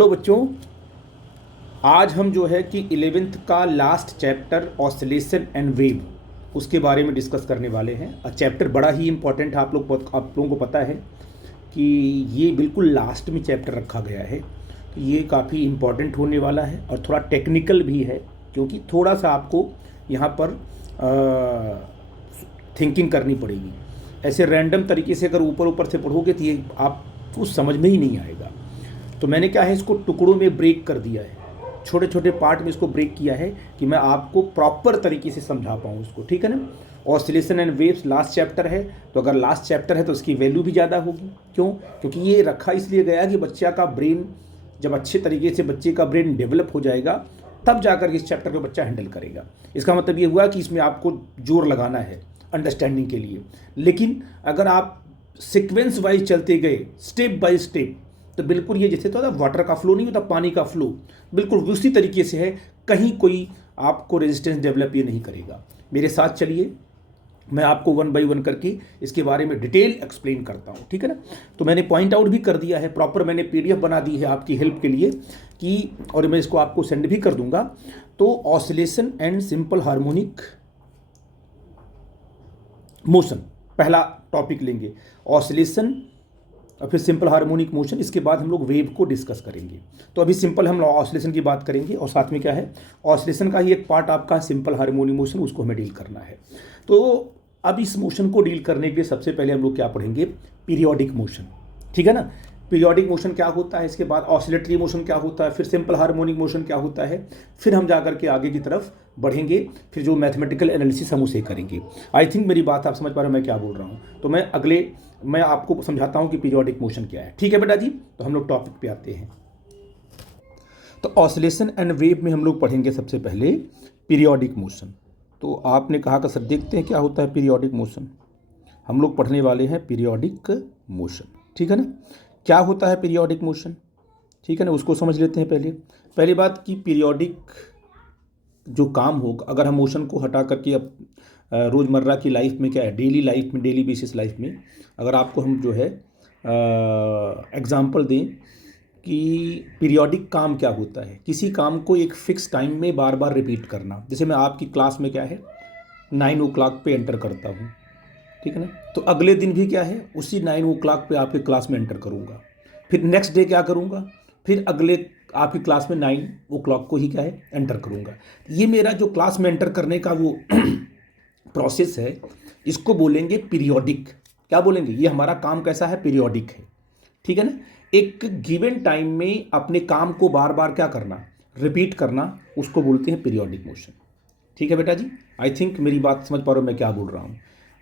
Hello बच्चों। आज हम जो है कि 11th का last chapter oscillation and wave उसके बारे में डिस्कस करने वाले हैं। चैप्टर बड़ा ही इम्पोर्टेंट है, आप लोगों को पता है कि ये बिल्कुल लास्ट में चैप्टर रखा गया है। तो ये काफ़ी इम्पोर्टेंट होने वाला है और थोड़ा टेक्निकल भी है, क्योंकि थोड़ा सा आपको यहाँ पर थिंकिंग करनी पड़ेगी। ऐसे रैंडम तरीके से अगर ऊपर ऊपर से पढ़ोगे तो ये आपको समझ में ही नहीं आएगा। तो मैंने क्या है, इसको टुकड़ों में ब्रेक कर दिया है, छोटे छोटे पार्ट में इसको ब्रेक किया है कि मैं आपको प्रॉपर तरीके से समझा पाऊँ उसको, ठीक है ना। Oscillation and waves last chapter है, तो अगर लास्ट चैप्टर है तो उसकी वैल्यू भी ज़्यादा होगी। क्यों? क्योंकि ये रखा इसलिए गया कि बच्चा का ब्रेन जब अच्छे तरीके से बच्चे का ब्रेन डेवलप हो जाएगा तब जाकर इस चैप्टर को बच्चा हैंडल करेगा। इसका मतलब ये हुआ कि इसमें आपको जोर लगाना है अंडरस्टैंडिंग के लिए। लेकिन अगर आप सीक्वेंस वाइज चलते गए स्टेप बाय स्टेप, तो बिल्कुल ये जैसे तो वाटर का फ्लो नहीं होता, पानी का फ्लो बिल्कुल उसी तरीके से है। कहीं कोई आपको रेजिस्टेंस डेवलप ये नहीं करेगा। मेरे साथ चलिए, मैं आपको वन बाय वन करके इसके बारे में डिटेल एक्सप्लेन करता हूँ, ठीक है ना। तो मैंने पॉइंट आउट भी कर दिया है, प्रॉपर मैंने पीडीएफ बना दी है आपकी हेल्प के लिए कि, और मैं इसको आपको सेंड भी कर दूंगा। तो oscillation and simple harmonic motion पहला टॉपिक लेंगे, ऑसिलेशन और फिर सिंपल हार्मोनिक मोशन। इसके बाद हम लोग वेव को डिस्कस करेंगे। तो अभी सिंपल हम ऑसिलेशन की बात करेंगे और साथ में क्या है, ऑसिलेशन का ही एक पार्ट आपका सिंपल हार्मोनिक मोशन, उसको हमें डील करना है। तो अब इस मोशन को डील करने के लिए सबसे पहले हम लोग क्या पढ़ेंगे, पीरियोडिक मोशन, ठीक है ना। पीरियोडिक मोशन क्या होता है, इसके बाद ऑसिलेटरी मोशन क्या होता है, फिर सिंपल हार्मोनिक मोशन क्या होता है, फिर हम जाकर के आगे की तरफ बढ़ेंगे, फिर जो मैथमेटिकल एनालिसिस हम उसे करेंगे। आई थिंक मेरी बात आप समझ पा रहे हो मैं क्या बोल रहा हूँ। तो मैं आपको समझाता हूँ कि पीरियोडिक मोशन क्या है, ठीक है बेटा जी। तो हम लोग टॉपिक पे आते हैं। तो ऑसिलेशन एंड वेव में हम लोग पढ़ेंगे सबसे पहले पीरियोडिक मोशन। तो आपने कहा कि सर देखते हैं क्या होता है पीरियोडिक मोशन। हम लोग पढ़ने वाले हैं पीरियोडिक मोशन, ठीक है ना। क्या होता है पीरियोडिक मोशन, ठीक है ना, उसको समझ लेते हैं। पहली बात कि पीरियोडिक जो काम होगा, अगर हम मोशन को हटा करके अब रोज़मर्रा की लाइफ में क्या है, डेली लाइफ में, डेली बेसिस लाइफ में अगर आपको हम जो है एग्जांपल दें कि पीरियोडिक काम क्या होता है, किसी काम को एक फ़िक्स टाइम में बार बार रिपीट करना। जैसे मैं आपकी क्लास में क्या है 9 o'clock पे एंटर करता हूँ, ठीक है ना। तो अगले दिन भी क्या है उसी 9 o'clock पे आपके क्लास में एंटर करूँगा, फिर नेक्स्ट डे क्या करूँगा, फिर अगले आपकी क्लास में 9 o'clock को ही क्या है एंटर करूँगा। ये मेरा जो क्लास में एंटर करने का वो प्रोसेस है, इसको बोलेंगे पीरियोडिक। क्या बोलेंगे, ये हमारा काम कैसा है, पीरियोडिक है, ठीक है ना। एक गिवन टाइम में अपने काम को बार बार क्या करना, रिपीट करना, उसको बोलते हैं पीरियोडिक मोशन, ठीक है बेटा जी। आई थिंक मेरी बात समझ पा रहे हो मैं क्या बोल रहा हूँ।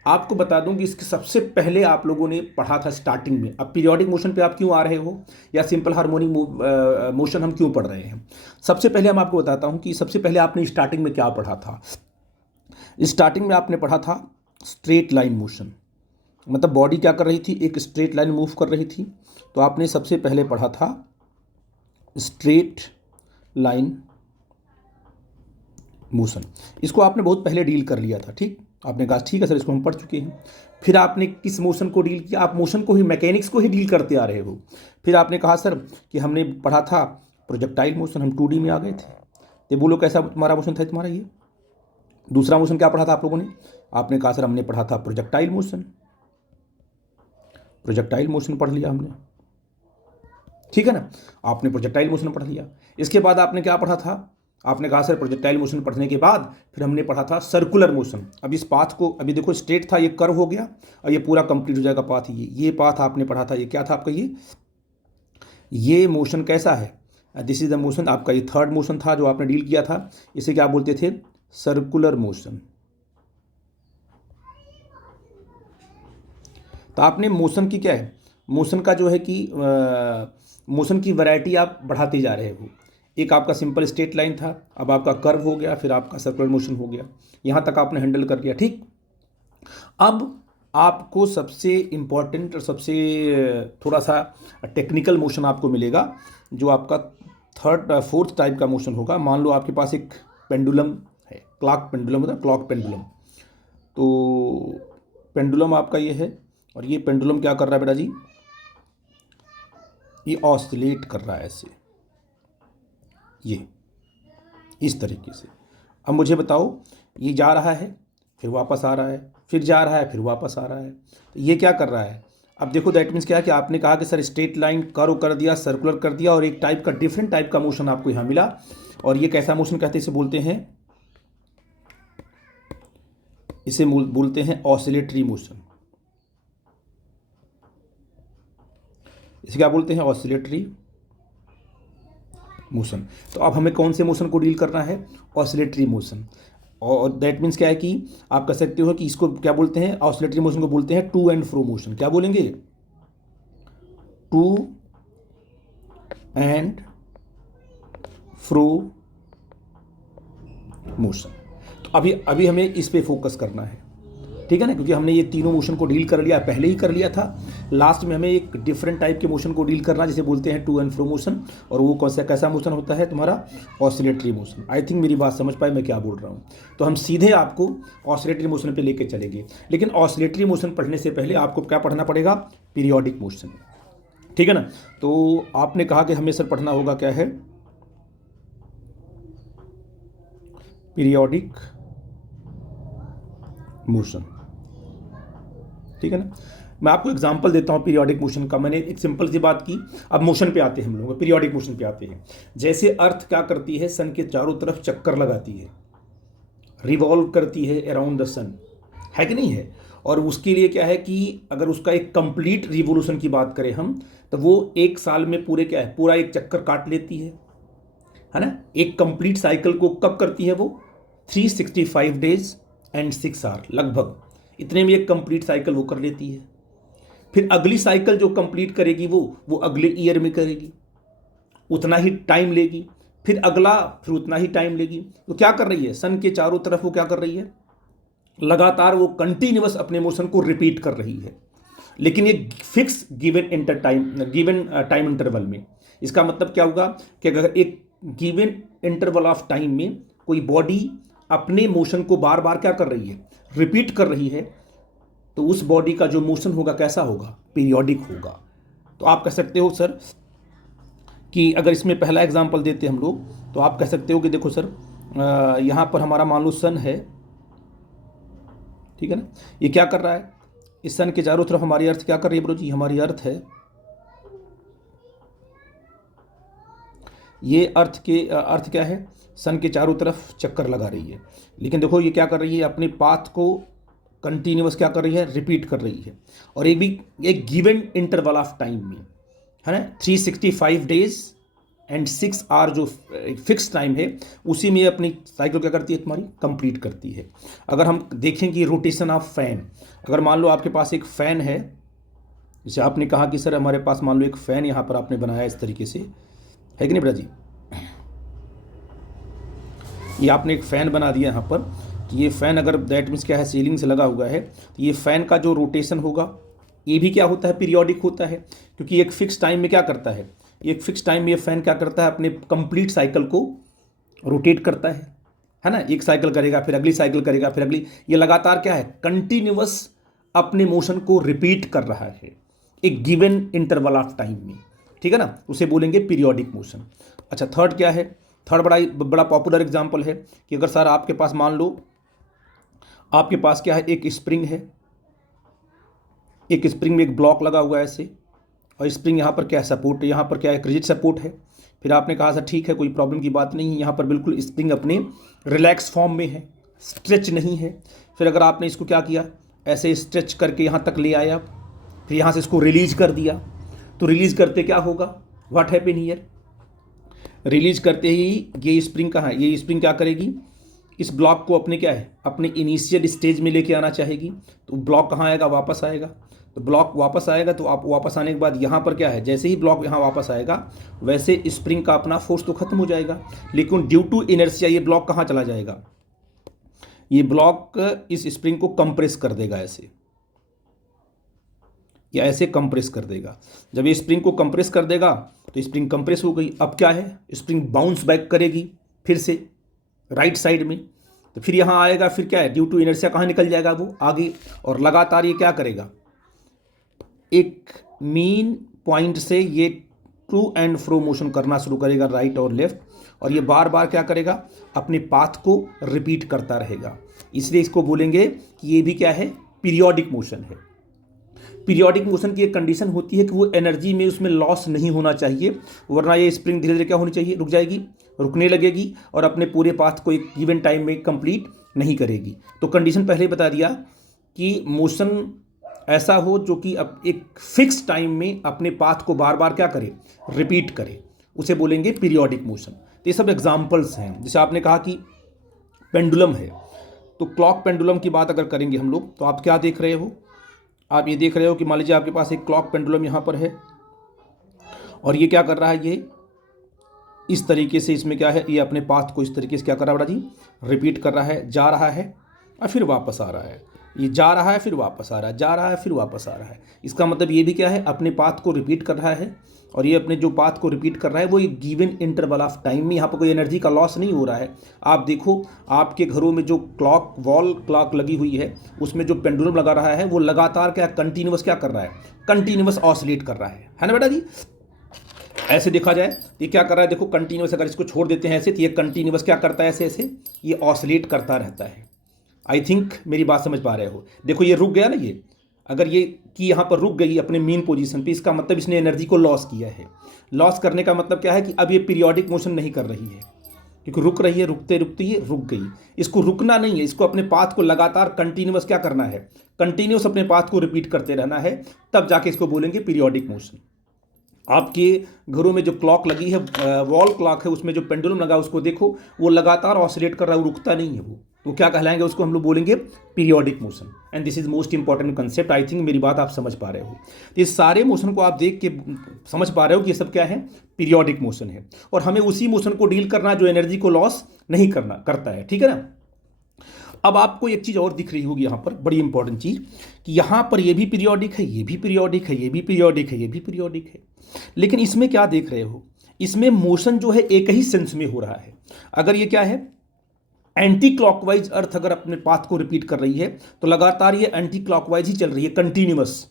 आपको बता दूं कि इसके सबसे पहले आप लोगों ने पढ़ा था स्टार्टिंग में। अब पीरियोडिक मोशन पे आप क्यों आ रहे हो, या सिंपल हार्मोनिक मोशन हम क्यों पढ़ रहे हैं, सबसे पहले हम आपको बताता हूं कि सबसे पहले आपने स्टार्टिंग में क्या पढ़ा था। स्टार्टिंग में आपने पढ़ा था स्ट्रेट लाइन मोशन, मतलब बॉडी क्या कर रही थी, एक स्ट्रेट लाइन मूव कर रही थी। तो आपने सबसे पहले पढ़ा था स्ट्रेट लाइन मोशन, इसको आपने बहुत पहले डील कर लिया था, ठीक। आपने कहा ठीक है सर इसको हम पढ़ चुके हैं। फिर आपने किस मोशन को डील किया, आप मोशन को ही, मैकेनिक्स को ही डील करते आ रहे हो। फिर आपने कहा सर कि हमने पढ़ा था प्रोजेक्टाइल मोशन, हम 2D में आ गए थे। तो बोलो कैसा तुम्हारा मोशन था, तुम्हारा ये दूसरा मोशन क्या पढ़ा था आप लोगों ने। आपने कहा सर हमने पढ़ा था प्रोजेक्टाइल मोशन, प्रोजेक्टाइल मोशन पढ़ लिया हमने, ठीक है ना। आपने प्रोजेक्टाइल मोशन पढ़ लिया। इसके बाद आपने क्या पढ़ा था, आपने कहा सर प्रोजेक्टाइल मोशन पढ़ने के बाद फिर हमने पढ़ा था सर्कुलर मोशन। अब इस पाथ को, अभी देखो स्ट्रेट था, ये कर्व हो गया और ये पूरा कंप्लीट हो जाएगा पाथ। ये पाथ आपने पढ़ा था, ये क्या था आपका, ये मोशन कैसा है, दिस इज द मोशन। आपका ये थर्ड मोशन था जो आपने डील किया था, इसे क्या बोलते थे, सर्कुलर मोशन। तो आपने मोशन की क्या है, मोशन का जो है कि मोशन की वैरायटी आप बढ़ाते जा रहे हो। एक आपका सिंपल स्ट्रेट लाइन था, अब आपका कर्व हो गया, फिर आपका सर्कुलर मोशन हो गया। यहाँ तक आपने हैंडल कर लिया, ठीक। अब आपको सबसे इम्पॉर्टेंट और सबसे थोड़ा सा टेक्निकल मोशन आपको मिलेगा, जो आपका फोर्थ टाइप का मोशन होगा। मान लो आपके पास एक पेंडुलम है, क्लॉक पेंडुलम होता है, क्लॉक पेंडुलम। तो पेंडुलम आपका ये है, और ये पेंडुलम क्या कर रहा है बेटा जी, ये ऑसिलेट कर रहा है ऐसे, ये इस तरीके से। अब मुझे बताओ, ये जा रहा है फिर वापस आ रहा है, फिर जा रहा है फिर वापस आ रहा है, तो ये क्या कर रहा है? अब देखो दैट मीन्स क्या है कि आपने कहा कि सर स्ट्रेट लाइन कर्व कर दिया, सर्कुलर कर दिया, और एक टाइप का डिफरेंट टाइप का मोशन आपको यहाँ मिला। और ये कैसा मोशन कहते हैं? इसे बोलते हैं, इसे बोलते हैं ऑसिलेटरी मोशन। इसे क्या बोलते हैं? Oscillatory motion. तो अब हमें कौन से मोशन को डील करना है? Oscillatory motion. और दैट मीन्स क्या है कि आप कह सकते हो कि इसको क्या बोलते हैं? ऑसिलेटरी मोशन को बोलते हैं टू एंड फ्रो मोशन। क्या बोलेंगे? To and fro motion. तो अभी हमें इस पे फोकस करना है, ठीक है ना, क्योंकि हमने ये तीनों मोशन को डील कर लिया, पहले ही कर लिया था। लास्ट में हमें एक डिफरेंट टाइप के मोशन को डील करना, जिसे बोलते हैं टू एंड फ्रो मोशन। और वो कौन सा कैसा मोशन होता है? तुम्हारा ऑसिलेटरी मोशन। आई थिंक मेरी बात समझ पाए मैं क्या बोल रहा हूँ। तो हम सीधे आपको ऑसिलेटरी मोशन पे लेके चलेंगे, लेकिन ऑसिलेटरी मोशन पढ़ने से पहले आपको क्या पढ़ना पड़ेगा? पीरियोडिक मोशन, ठीक है ना। तो आपने कहा कि हमें सर पढ़ना होगा क्या है? पीरियोडिक मोशन, ठीक है ना। मैं आपको एग्जांपल देता हूँ पीरियोडिक मोशन का। मैंने एक सिंपल सी बात की, अब मोशन पे आते हैं, हम लोग पीरियोडिक मोशन पे आते हैं। जैसे अर्थ क्या करती है? सन के चारों तरफ चक्कर लगाती है, रिवॉल्व करती है अराउंड द सन, है कि नहीं है? और उसके लिए क्या है कि अगर उसका एक कंप्लीट रिवोल्यूशन की बात करें हम, तो वो एक साल में पूरे क्या है, पूरा एक चक्कर काट लेती है ना। एक कंप्लीट साइकिल को कब करती है वो? 365 डेज एंड 6 आवर, लगभग इतने में एक कंप्लीट साइकिल वो कर लेती है। फिर अगली साइकिल जो कंप्लीट करेगी वो अगले ईयर में करेगी, उतना ही टाइम लेगी। फिर अगला, फिर उतना ही टाइम लेगी। तो क्या कर रही है? सन के चारों तरफ वो क्या कर रही है? लगातार वो कंटिन्यूअस अपने मोशन को रिपीट कर रही है, लेकिन ये फिक्स गिवन टाइम इंटरवल में। इसका मतलब क्या होगा कि अगर एक गिवन इंटरवल ऑफ टाइम में कोई बॉडी अपने मोशन को बार बार क्या कर रही है? रिपीट कर रही है, तो उस बॉडी का जो मोशन होगा कैसा होगा? पीरियोडिक होगा। तो आप कह सकते हो सर कि अगर इसमें पहला एग्जांपल देते हम लोग, तो आप कह सकते हो कि देखो सर, यहाँ पर हमारा मान लो सन है, ठीक है ना। ये क्या कर रहा है? इस सन के चारों तरफ हमारी अर्थ क्या कर रही है ब्रो जी? हमारी अर्थ है, ये अर्थ क्या है? सन के चारों तरफ चक्कर लगा रही है। लेकिन देखो ये क्या कर रही है? अपने पाथ को कंटिन्यूअस क्या कर रही है? रिपीट कर रही है। और एक भी एक गिवन इंटरवल ऑफ टाइम में, है ना, 365 डेज एंड 6 आवर जो फिक्स टाइम है, उसी में अपनी साइकिल क्या करती है? तुम्हारी कंप्लीट करती है। अगर हम देखें कि रोटेशन ऑफ फैन, अगर मान लो आपके पास एक फ़ैन है, जैसे आपने कहा कि सर हमारे पास मान लो एक फ़ैन यहाँ पर आपने बनाया इस तरीके से, है कि नहीं बेटा जी? ये आपने एक फ़ैन बना दिया यहाँ पर, कि ये फ़ैन अगर दैट मीन्स क्या है? सीलिंग से लगा हुआ है, तो ये फ़ैन का जो रोटेशन होगा ये भी क्या होता है? पीरियोडिक होता है, क्योंकि एक फिक्स टाइम में क्या करता है? एक फिक्स टाइम में ये फ़ैन क्या करता है? अपने कंप्लीट साइकिल को रोटेट करता है ना। एक साइकिल करेगा, फिर अगली साइकिल करेगा, फिर अगली, ये लगातार क्या है? कंटिन्यूअस अपने मोशन को रिपीट कर रहा है एक गिवन इंटरवल ऑफ टाइम में, ठीक है ना। उसे बोलेंगे पीरियोडिक मोशन। अच्छा, थर्ड क्या है? थर्ड बड़ा पॉपुलर एग्जाम्पल है कि अगर सर आपके पास मान लो आपके पास क्या है? एक स्प्रिंग है, एक स्प्रिंग में एक ब्लॉक लगा हुआ है ऐसे, और स्प्रिंग यहाँ पर क्या है? सपोर्ट, यहाँ पर क्या है? रिजिड सपोर्ट है। फिर आपने कहा सर ठीक है, कोई प्रॉब्लम की बात नहीं है, यहाँ पर बिल्कुल स्प्रिंग अपने रिलैक्स फॉर्म में है, स्ट्रेच नहीं है। फिर अगर आपने इसको क्या किया? ऐसे स्ट्रेच करके यहाँ तक ले आया, फिर यहाँ से इसको रिलीज कर दिया, तो रिलीज करते क्या होगा? What happen here? रिलीज करते ही ये स्प्रिंग कहाँ है? ये स्प्रिंग क्या करेगी? इस ब्लॉक को अपने क्या है? अपने इनिशियल स्टेज में लेके आना चाहेगी। तो ब्लॉक कहाँ आएगा? वापस आएगा। तो ब्लॉक वापस आएगा, तो आप वापस आने के बाद यहाँ पर क्या है? जैसे ही ब्लॉक यहाँ वापस आएगा, वैसे स्प्रिंग का अपना फोर्स तो खत्म हो जाएगा, लेकिन ड्यू टू इनर्शिया ये ब्लॉक कहाँ चला जाएगा? ये ब्लॉक इस स्प्रिंग को कंप्रेस कर देगा ऐसे, या ऐसे कंप्रेस कर देगा। जब ये स्प्रिंग को कंप्रेस कर देगा, तो स्प्रिंग कंप्रेस हो गई। अब क्या है? स्प्रिंग बाउंस बैक करेगी फिर से राइट साइड में, तो फिर यहाँ आएगा, फिर क्या है? ड्यू टू इनर्शिया कहाँ निकल जाएगा? वो आगे। और लगातार ये क्या करेगा? एक मीन पॉइंट से ये टू एंड फ्रो मोशन करना शुरू करेगा, राइट और लेफ्ट, और ये बार बार क्या करेगा, अपने पाथ को रिपीट करता रहेगा। इसलिए इसको बोलेंगे कि ये भी क्या है, पीरियोडिक मोशन है। पीरियोडिक मोशन की एक कंडीशन होती है कि वो एनर्जी में उसमें लॉस नहीं होना चाहिए, वरना ये स्प्रिंग धीरे धीरे क्या होनी चाहिए, रुक जाएगी, रुकने लगेगी और अपने पूरे पाथ को एक गिवन टाइम में कंप्लीट नहीं करेगी। तो कंडीशन पहले ही बता दिया कि मोशन ऐसा हो जो कि अब एक फिक्स टाइम में अपने पाथ को बार बार क्या करे, रिपीट करे, उसे बोलेंगे पीरियोडिक मोशन। तो ये सब एग्जाम्पल्स हैं। जैसे आपने कहा कि पेंडुलम है, तो क्लॉक पेंडुलम की बात अगर करेंगे हम लोग, तो आप क्या देख रहे हो, आप ये देख रहे हो कि मान लीजिए आपके पास एक क्लॉक पेंडुलम यहाँ पर है और ये क्या कर रहा है, ये इस तरीके से, इसमें क्या है, ये अपने पाथ को इस तरीके से क्या कर रहा है बड़ा जी, रिपीट कर रहा है, जा रहा है और फिर वापस आ रहा है, ये जा रहा है फिर वापस आ रहा है, जा रहा है फिर वापस आ रहा है। इसका मतलब ये भी क्या है, अपने पाथ को रिपीट कर रहा है, और ये अपने जो पाथ को रिपीट कर रहा है वो एक गिवन इंटरवल ऑफ टाइम में, यहाँ पर कोई एनर्जी का लॉस नहीं हो रहा है। आप देखो आपके घरों में जो क्लॉक, वॉल क्लॉक लगी हुई है, उसमें जो पेंडुलम लगा रहा है वो लगातार क्या, कंटिन्यूअस क्या कर रहा है, कंटिन्यूअस ऑसिलेट कर रहा है ना बेटा जी। ऐसे देखा जाए ये क्या कर रहा है, देखो कंटिन्यूअस, अगर इसको छोड़ देते हैं ऐसे तो ये कंटिन्यूअस क्या करता है, ऐसे ऐसे ये ऑसिलेट करता रहता है। आई थिंक मेरी बात समझ पा रहे हो। देखो ये रुक गया ना, ये अगर ये कि यहाँ पर रुक गई अपने मीन पोजीशन पे, इसका मतलब इसने एनर्जी को लॉस किया है। लॉस करने का मतलब क्या है कि अब ये पीरियोडिक मोशन नहीं कर रही है, क्योंकि रुक रही है, रुकते रुकते ये रुक गई। इसको रुकना नहीं है, इसको अपने पाथ को लगातार कंटिन्यूअस क्या करना है, कंटिन्यूअस अपने पाथ को रिपीट करते रहना है, तब जाके इसको बोलेंगे पीरियोडिक मोशन। आपके घरों में जो क्लॉक लगी है, वॉल क्लॉक है, उसमें जो पेंडुलम लगा उसको देखो, वो लगातार ऑसिलेट कर रहा है, वो रुकता नहीं है। वो क्या कहलाएंगे, उसको हम लोग बोलेंगे periodic motion. And this is most important concept. I think मेरी बात आप समझ पा रहे हो। तो ये सारे मोशन को आप देख के समझ पा रहे हो कि ये सब क्या है, पीरियोडिक मोशन है, और हमें उसी मोशन को डील करना जो एनर्जी को लॉस नहीं करता है, ठीक है ना। अब आपको एक चीज़ और दिख रही होगी यहाँ पर, बड़ी इंपॉर्टेंट चीज़, कि यहाँ पर ये भी पीरियोडिक है, ये भी पीरियोडिक है, ये भी पीरियोडिक है, ये भी पीरियोडिक है। लेकिन इसमें क्या देख रहे हो, इसमें मोशन जो है एक ही सेंस में हो रहा है। अगर ये क्या है, एंटी क्लॉकवाइज अर्थ अगर अपने पाथ को रिपीट कर रही है तो लगातार ये एंटी क्लॉकवाइज ही चल रही है, कंटिन्यूअस।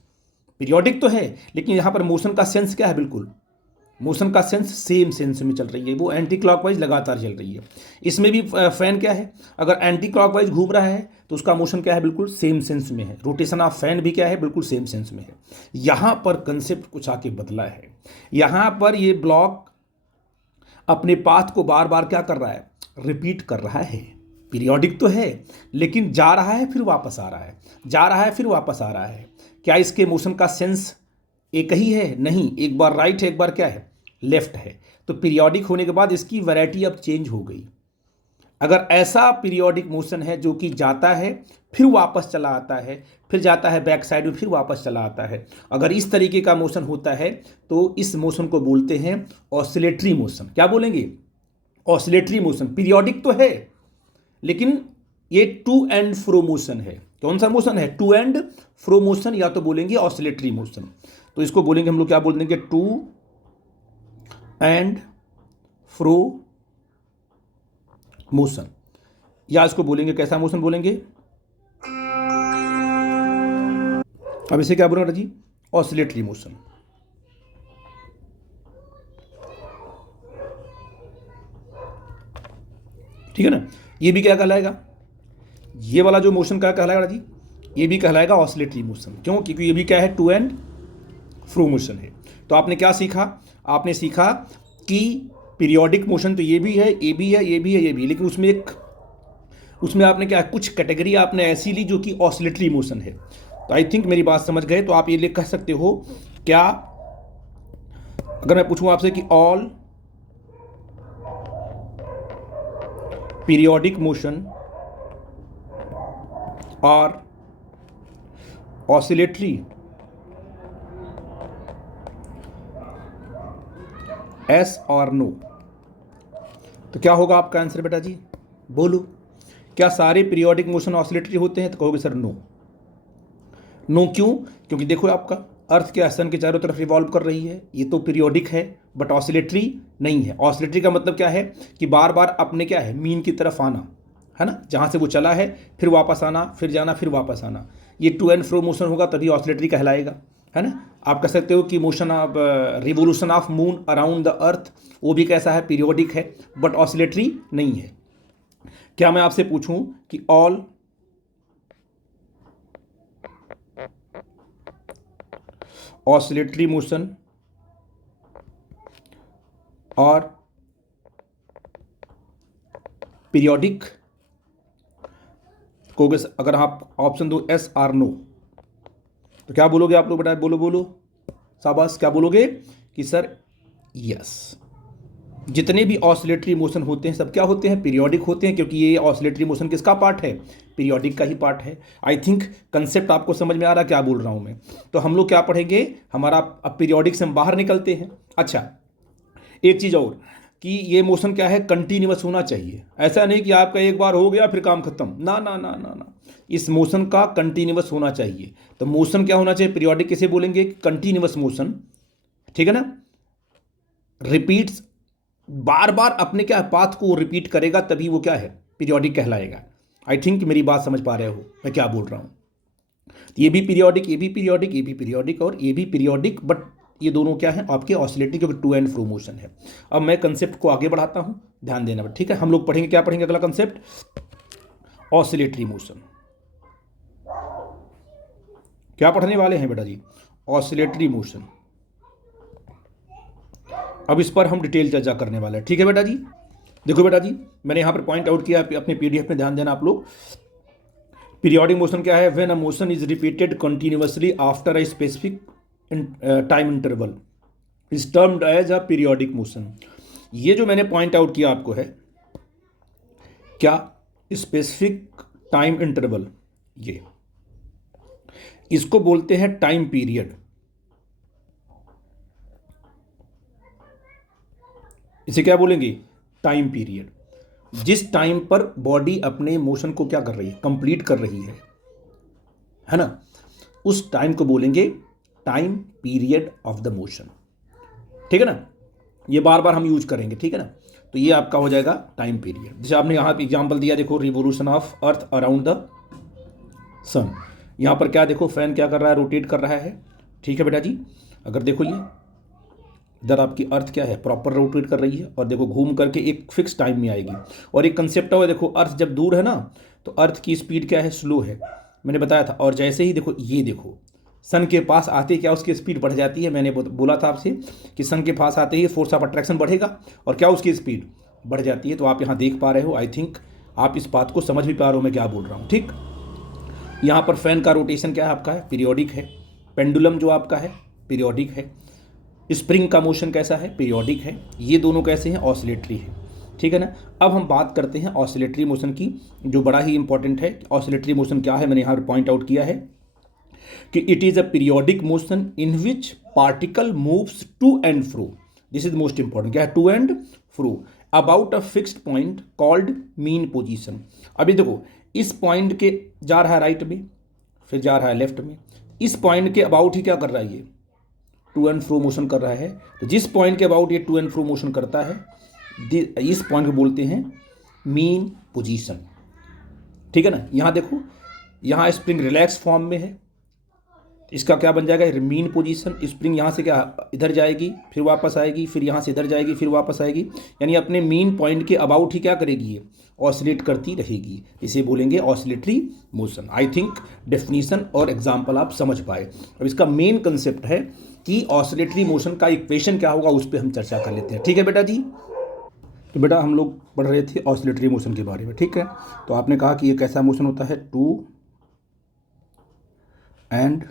पीरियोडिक तो है लेकिन यहाँ पर मोशन का सेंस क्या है, बिल्कुल मोशन का सेंस सेम सेंस में चल रही है, वो एंटी क्लॉकवाइज लगातार चल रही है। इसमें भी फैन क्या है, अगर एंटी क्लॉकवाइज घूम रहा है तो उसका मोशन क्या है, बिल्कुल सेम सेंस में है। रोटेशन ऑफ फैन भी क्या है, बिल्कुल सेम सेंस में है। यहाँ पर कंसेप्ट कुछ आके बदला है। यहाँ पर ये ब्लॉक अपने पाथ को बार बार क्या कर रहा है, रिपीट कर रहा है। पीरियोडिक तो है लेकिन जा रहा है फिर वापस आ रहा है, जा रहा है फिर वापस आ रहा है। क्या इसके मोशन का सेंस एक ही है, नहीं, एक बार राइट है, एक बार क्या है, लेफ्ट है। तो पीरियोडिक होने के बाद इसकी वैरायटी अब चेंज हो गई। अगर ऐसा पीरियोडिक मोशन है जो कि जाता है फिर वापस चला आता है, फिर जाता है बैक साइड में, फिर वापस चला आता है, अगर इस तरीके का मोशन होता है तो इस मोशन को बोलते हैं ऑसिलेटरी मोशन। क्या बोलेंगे, ऑसिलेटरी मोशन। पीरियोडिक तो है लेकिन ये टू एंड फ्रो मोशन है। कौन सा मोशन है, टू एंड फ्रो मोशन, या तो बोलेंगे ऑसिलेटरी मोशन। तो इसको बोलेंगे हम लोग, क्या बोल देंगे, टू एंड फ्रो मोशन, या इसको बोलेंगे कैसा मोशन बोलेंगे, अब इसे क्या बोलेंगे जी, ऑसिलेटरी मोशन। ठीक है ना। ये भी क्या कहलाएगा, ये वाला जो मोशन क्या कहलाएगा जी, ये भी कहलाएगा ऑसिलेटरी मोशन। क्यों, क्योंकि ये भी क्या है, टू एंड फ्रो मोशन है। तो आपने क्या सीखा, आपने सीखा कि पीरियोडिक मोशन तो ये भी है, ये भी है, ये भी है, ये भी, लेकिन उसमें आपने क्या, कुछ कैटेगरी आपने ऐसी ली जो कि ऑसिलेटरी मोशन है। तो आई थिंक मेरी बात समझ गए। तो आप ये कह सकते हो, क्या अगर मैं पूछूं आपसे कि ऑल पीरियोडिक मोशन और ऑसिलेटरी, एस और नो, तो क्या होगा आपका आंसर बेटा जी, बोलो। क्या सारे पीरियोडिक मोशन ऑसिलेटरी होते हैं, तो कहोगे सर नो। नो क्यों, क्योंकि देखो आपका अर्थ के सन के चारों तरफ रिवॉल्व कर रही है, ये तो पीरियोडिक है बट ऑसिलेटरी नहीं है। ऑसिलेटरी का मतलब क्या है कि बार बार अपने क्या है, मीन की तरफ आना, है ना, जहाँ से वो चला है फिर वापस आना, फिर जाना, फिर वापस आना। ये टू एंड फ्रो मोशन होगा तभी ऑसिलेटरी कहलाएगा, है ना। आप कह सकते हो कि motion of revolution of moon around the अर्थ, वो भी कैसा है, पीरियोडिक है, बट ऑसिलेटरी नहीं है। क्या मैं आपसे पूछूं कि ऑल ऑसिलेटरी मोशन और पीरियोडिक, को अगर आप ऑप्शन दो एस आर नो, तो क्या बोलोगे आप लोग बेटा, बोलो बोलो शाबाश, क्या बोलोगे कि सर यस, जितने भी ऑसिलेटरी मोशन होते हैं सब क्या होते हैं, पीरियोडिक होते हैं, क्योंकि ये ऑसिलेटरी मोशन किसका पार्ट है, पीरियोडिक का ही पार्ट है। आई थिंक कंसेप्ट आपको समझ में आ रहा है क्या बोल रहा हूं मैं। तो हम लोग क्या पढ़ेंगे, हमारा अब पीरियोडिक से हम बाहर निकलते हैं। अच्छा, एक चीज़ और कि ये मोशन क्या है, कंटिन्यूअस होना चाहिए। ऐसा नहीं कि आपका एक बार हो गया फिर काम खत्म, ना ना ना ना ना, इस मोशन का कंटिन्यूअस होना चाहिए। तो मोशन क्या होना चाहिए, पीरियोडिक किसे बोलेंगे, कंटिन्यूअस मोशन, ठीक है ना, रिपीट्स, बार बार अपने क्या पाथ को रिपीट करेगा, तभी वो क्या है, पीरियोडिक कहलाएगा। आई थिंक मेरी बात समझ पा रहे हो मैं क्या बोल रहा हूँ। ये भी पीरियोडिक, ये भी पीरियोडिक, ये भी पीरियोडिक और ये भी पीरियोडिक, बट ये दोनों क्या है आपके ऑसिलेटरी, क्योंकि टू एंड फ्रो मोशन है। अब मैं कंसेप्ट को आगे बढ़ाता हूँ, ध्यान देना, ठीक है। हम लोग पढ़ेंगे, क्या पढ़ेंगे अगला कंसेप्ट, ऑसिलेटरी मोशन। क्या पढ़ने वाले हैं बेटा जी, ऑसिलेटरी मोशन। अब इस पर हम डिटेल चर्चा करने वाले हैं, ठीक है बेटा जी। देखो बेटा जी, मैंने यहाँ पर पॉइंट आउट किया, अपने पीडीएफ में ध्यान देना आप लोग। पीरियोडिक मोशन क्या है, when a motion is repeated continuously after a specific time interval is termed as a periodic motion. ये जो मैंने पॉइंट आउट किया आपको है क्या, स्पेसिफिक टाइम इंटरवल, ये इसको बोलते हैं टाइम पीरियड। इसे क्या बोलेंगे, टाइम पीरियड। जिस टाइम पर बॉडी अपने मोशन को क्या कर रही है, कंप्लीट कर रही है ना, उस टाइम को बोलेंगे time period of the motion, ठीक है ना। ये बार बार हम यूज करेंगे, ठीक है ना। तो ये आपका हो जाएगा टाइम पीरियड। जैसे आपने यहाँ पे एग्जांपल दिया, देखो revolution of earth around the sun. यहाँ पर क्या देखो, फैन क्या कर रहा है, रोटेट कर रहा है, ठीक है बेटा जी। अगर देखो ये इधर आपकी अर्थ क्या है, प्रॉपर रोटेट कर रही है, और देखो घूम करके एक फिक्स टाइम में आएगी। और एक कंसेप्ट है, देखो अर्थ जब दूर है ना, तो अर्थ की स्पीड क्या है, स्लो है, मैंने बताया था। और जैसे ही देखो ये देखो सन के पास आते क्या उसकी स्पीड बढ़ जाती है। मैंने बोला था आपसे कि सन के पास आते ही फोर्स ऑफ अट्रैक्शन बढ़ेगा और क्या उसकी स्पीड बढ़ जाती है। तो आप यहाँ देख पा रहे हो, आई थिंक आप इस बात को समझ भी पा रहे हो मैं क्या बोल रहा हूँ, ठीक। यहाँ पर फैन का रोटेशन क्या है आपका है, पीरियोडिक है। पेंडुलम जो आपका है पीरियोडिक है। स्प्रिंग का मोशन कैसा है, पीरियोडिक है। ये दोनों कैसे हैं, ऑसिलेटरी है, ठीक है ना। अब हम बात करते हैं ऑसिलेटरी मोशन की, जो बड़ा ही इंपॉर्टेंट है। ऑसिलेटरी मोशन क्या है, मैंने यहाँ पर पॉइंट आउट किया है कि it is a periodic motion in which particle moves to and fro. This is most important, क्या है, to and fro about a fixed point called mean position. अभी देखो इस पॉइंट के जा रहा है राइट में, फिर जा रहा है लेफ्ट में, इस पॉइंट के अबाउट ही क्या कर रहा है, ये टू एंड फ्रो मोशन कर रहा है। तो जिस पॉइंट के अबाउट ये टू एंड फ्रो मोशन करता है, इस पॉइंट को बोलते हैं मीन पोजीशन, ठीक है ना। यहाँ देखो, यहाँ स्प्रिंग रिलैक्स फॉर्म में है, इसका क्या बन जाएगा, मीन पोजीशन। स्प्रिंग यहाँ से क्या इधर जाएगी, फिर वापस आएगी, फिर यहाँ से इधर जाएगी, फिर वापस आएगी, यानी अपने मीन पॉइंट के अबाउट ही क्या करेगी, ये ऑसिलेट करती रहेगी। इसे बोलेंगे oscillatory motion. I think definition और एग्जाम्पल आप समझ पाए। अब इसका मेन कंसेप्ट है कि ऑसिलेटरी मोशन का इक्वेशन क्या होगा, उस पर हम चर्चा कर लेते हैं, ठीक है बेटा जी। तो बेटा हम लोग पढ़ रहे थे ऑसिलेटरी मोशन के बारे में, ठीक है। तो आपने कहा कि ये कैसा मोशन होता है, टू एंड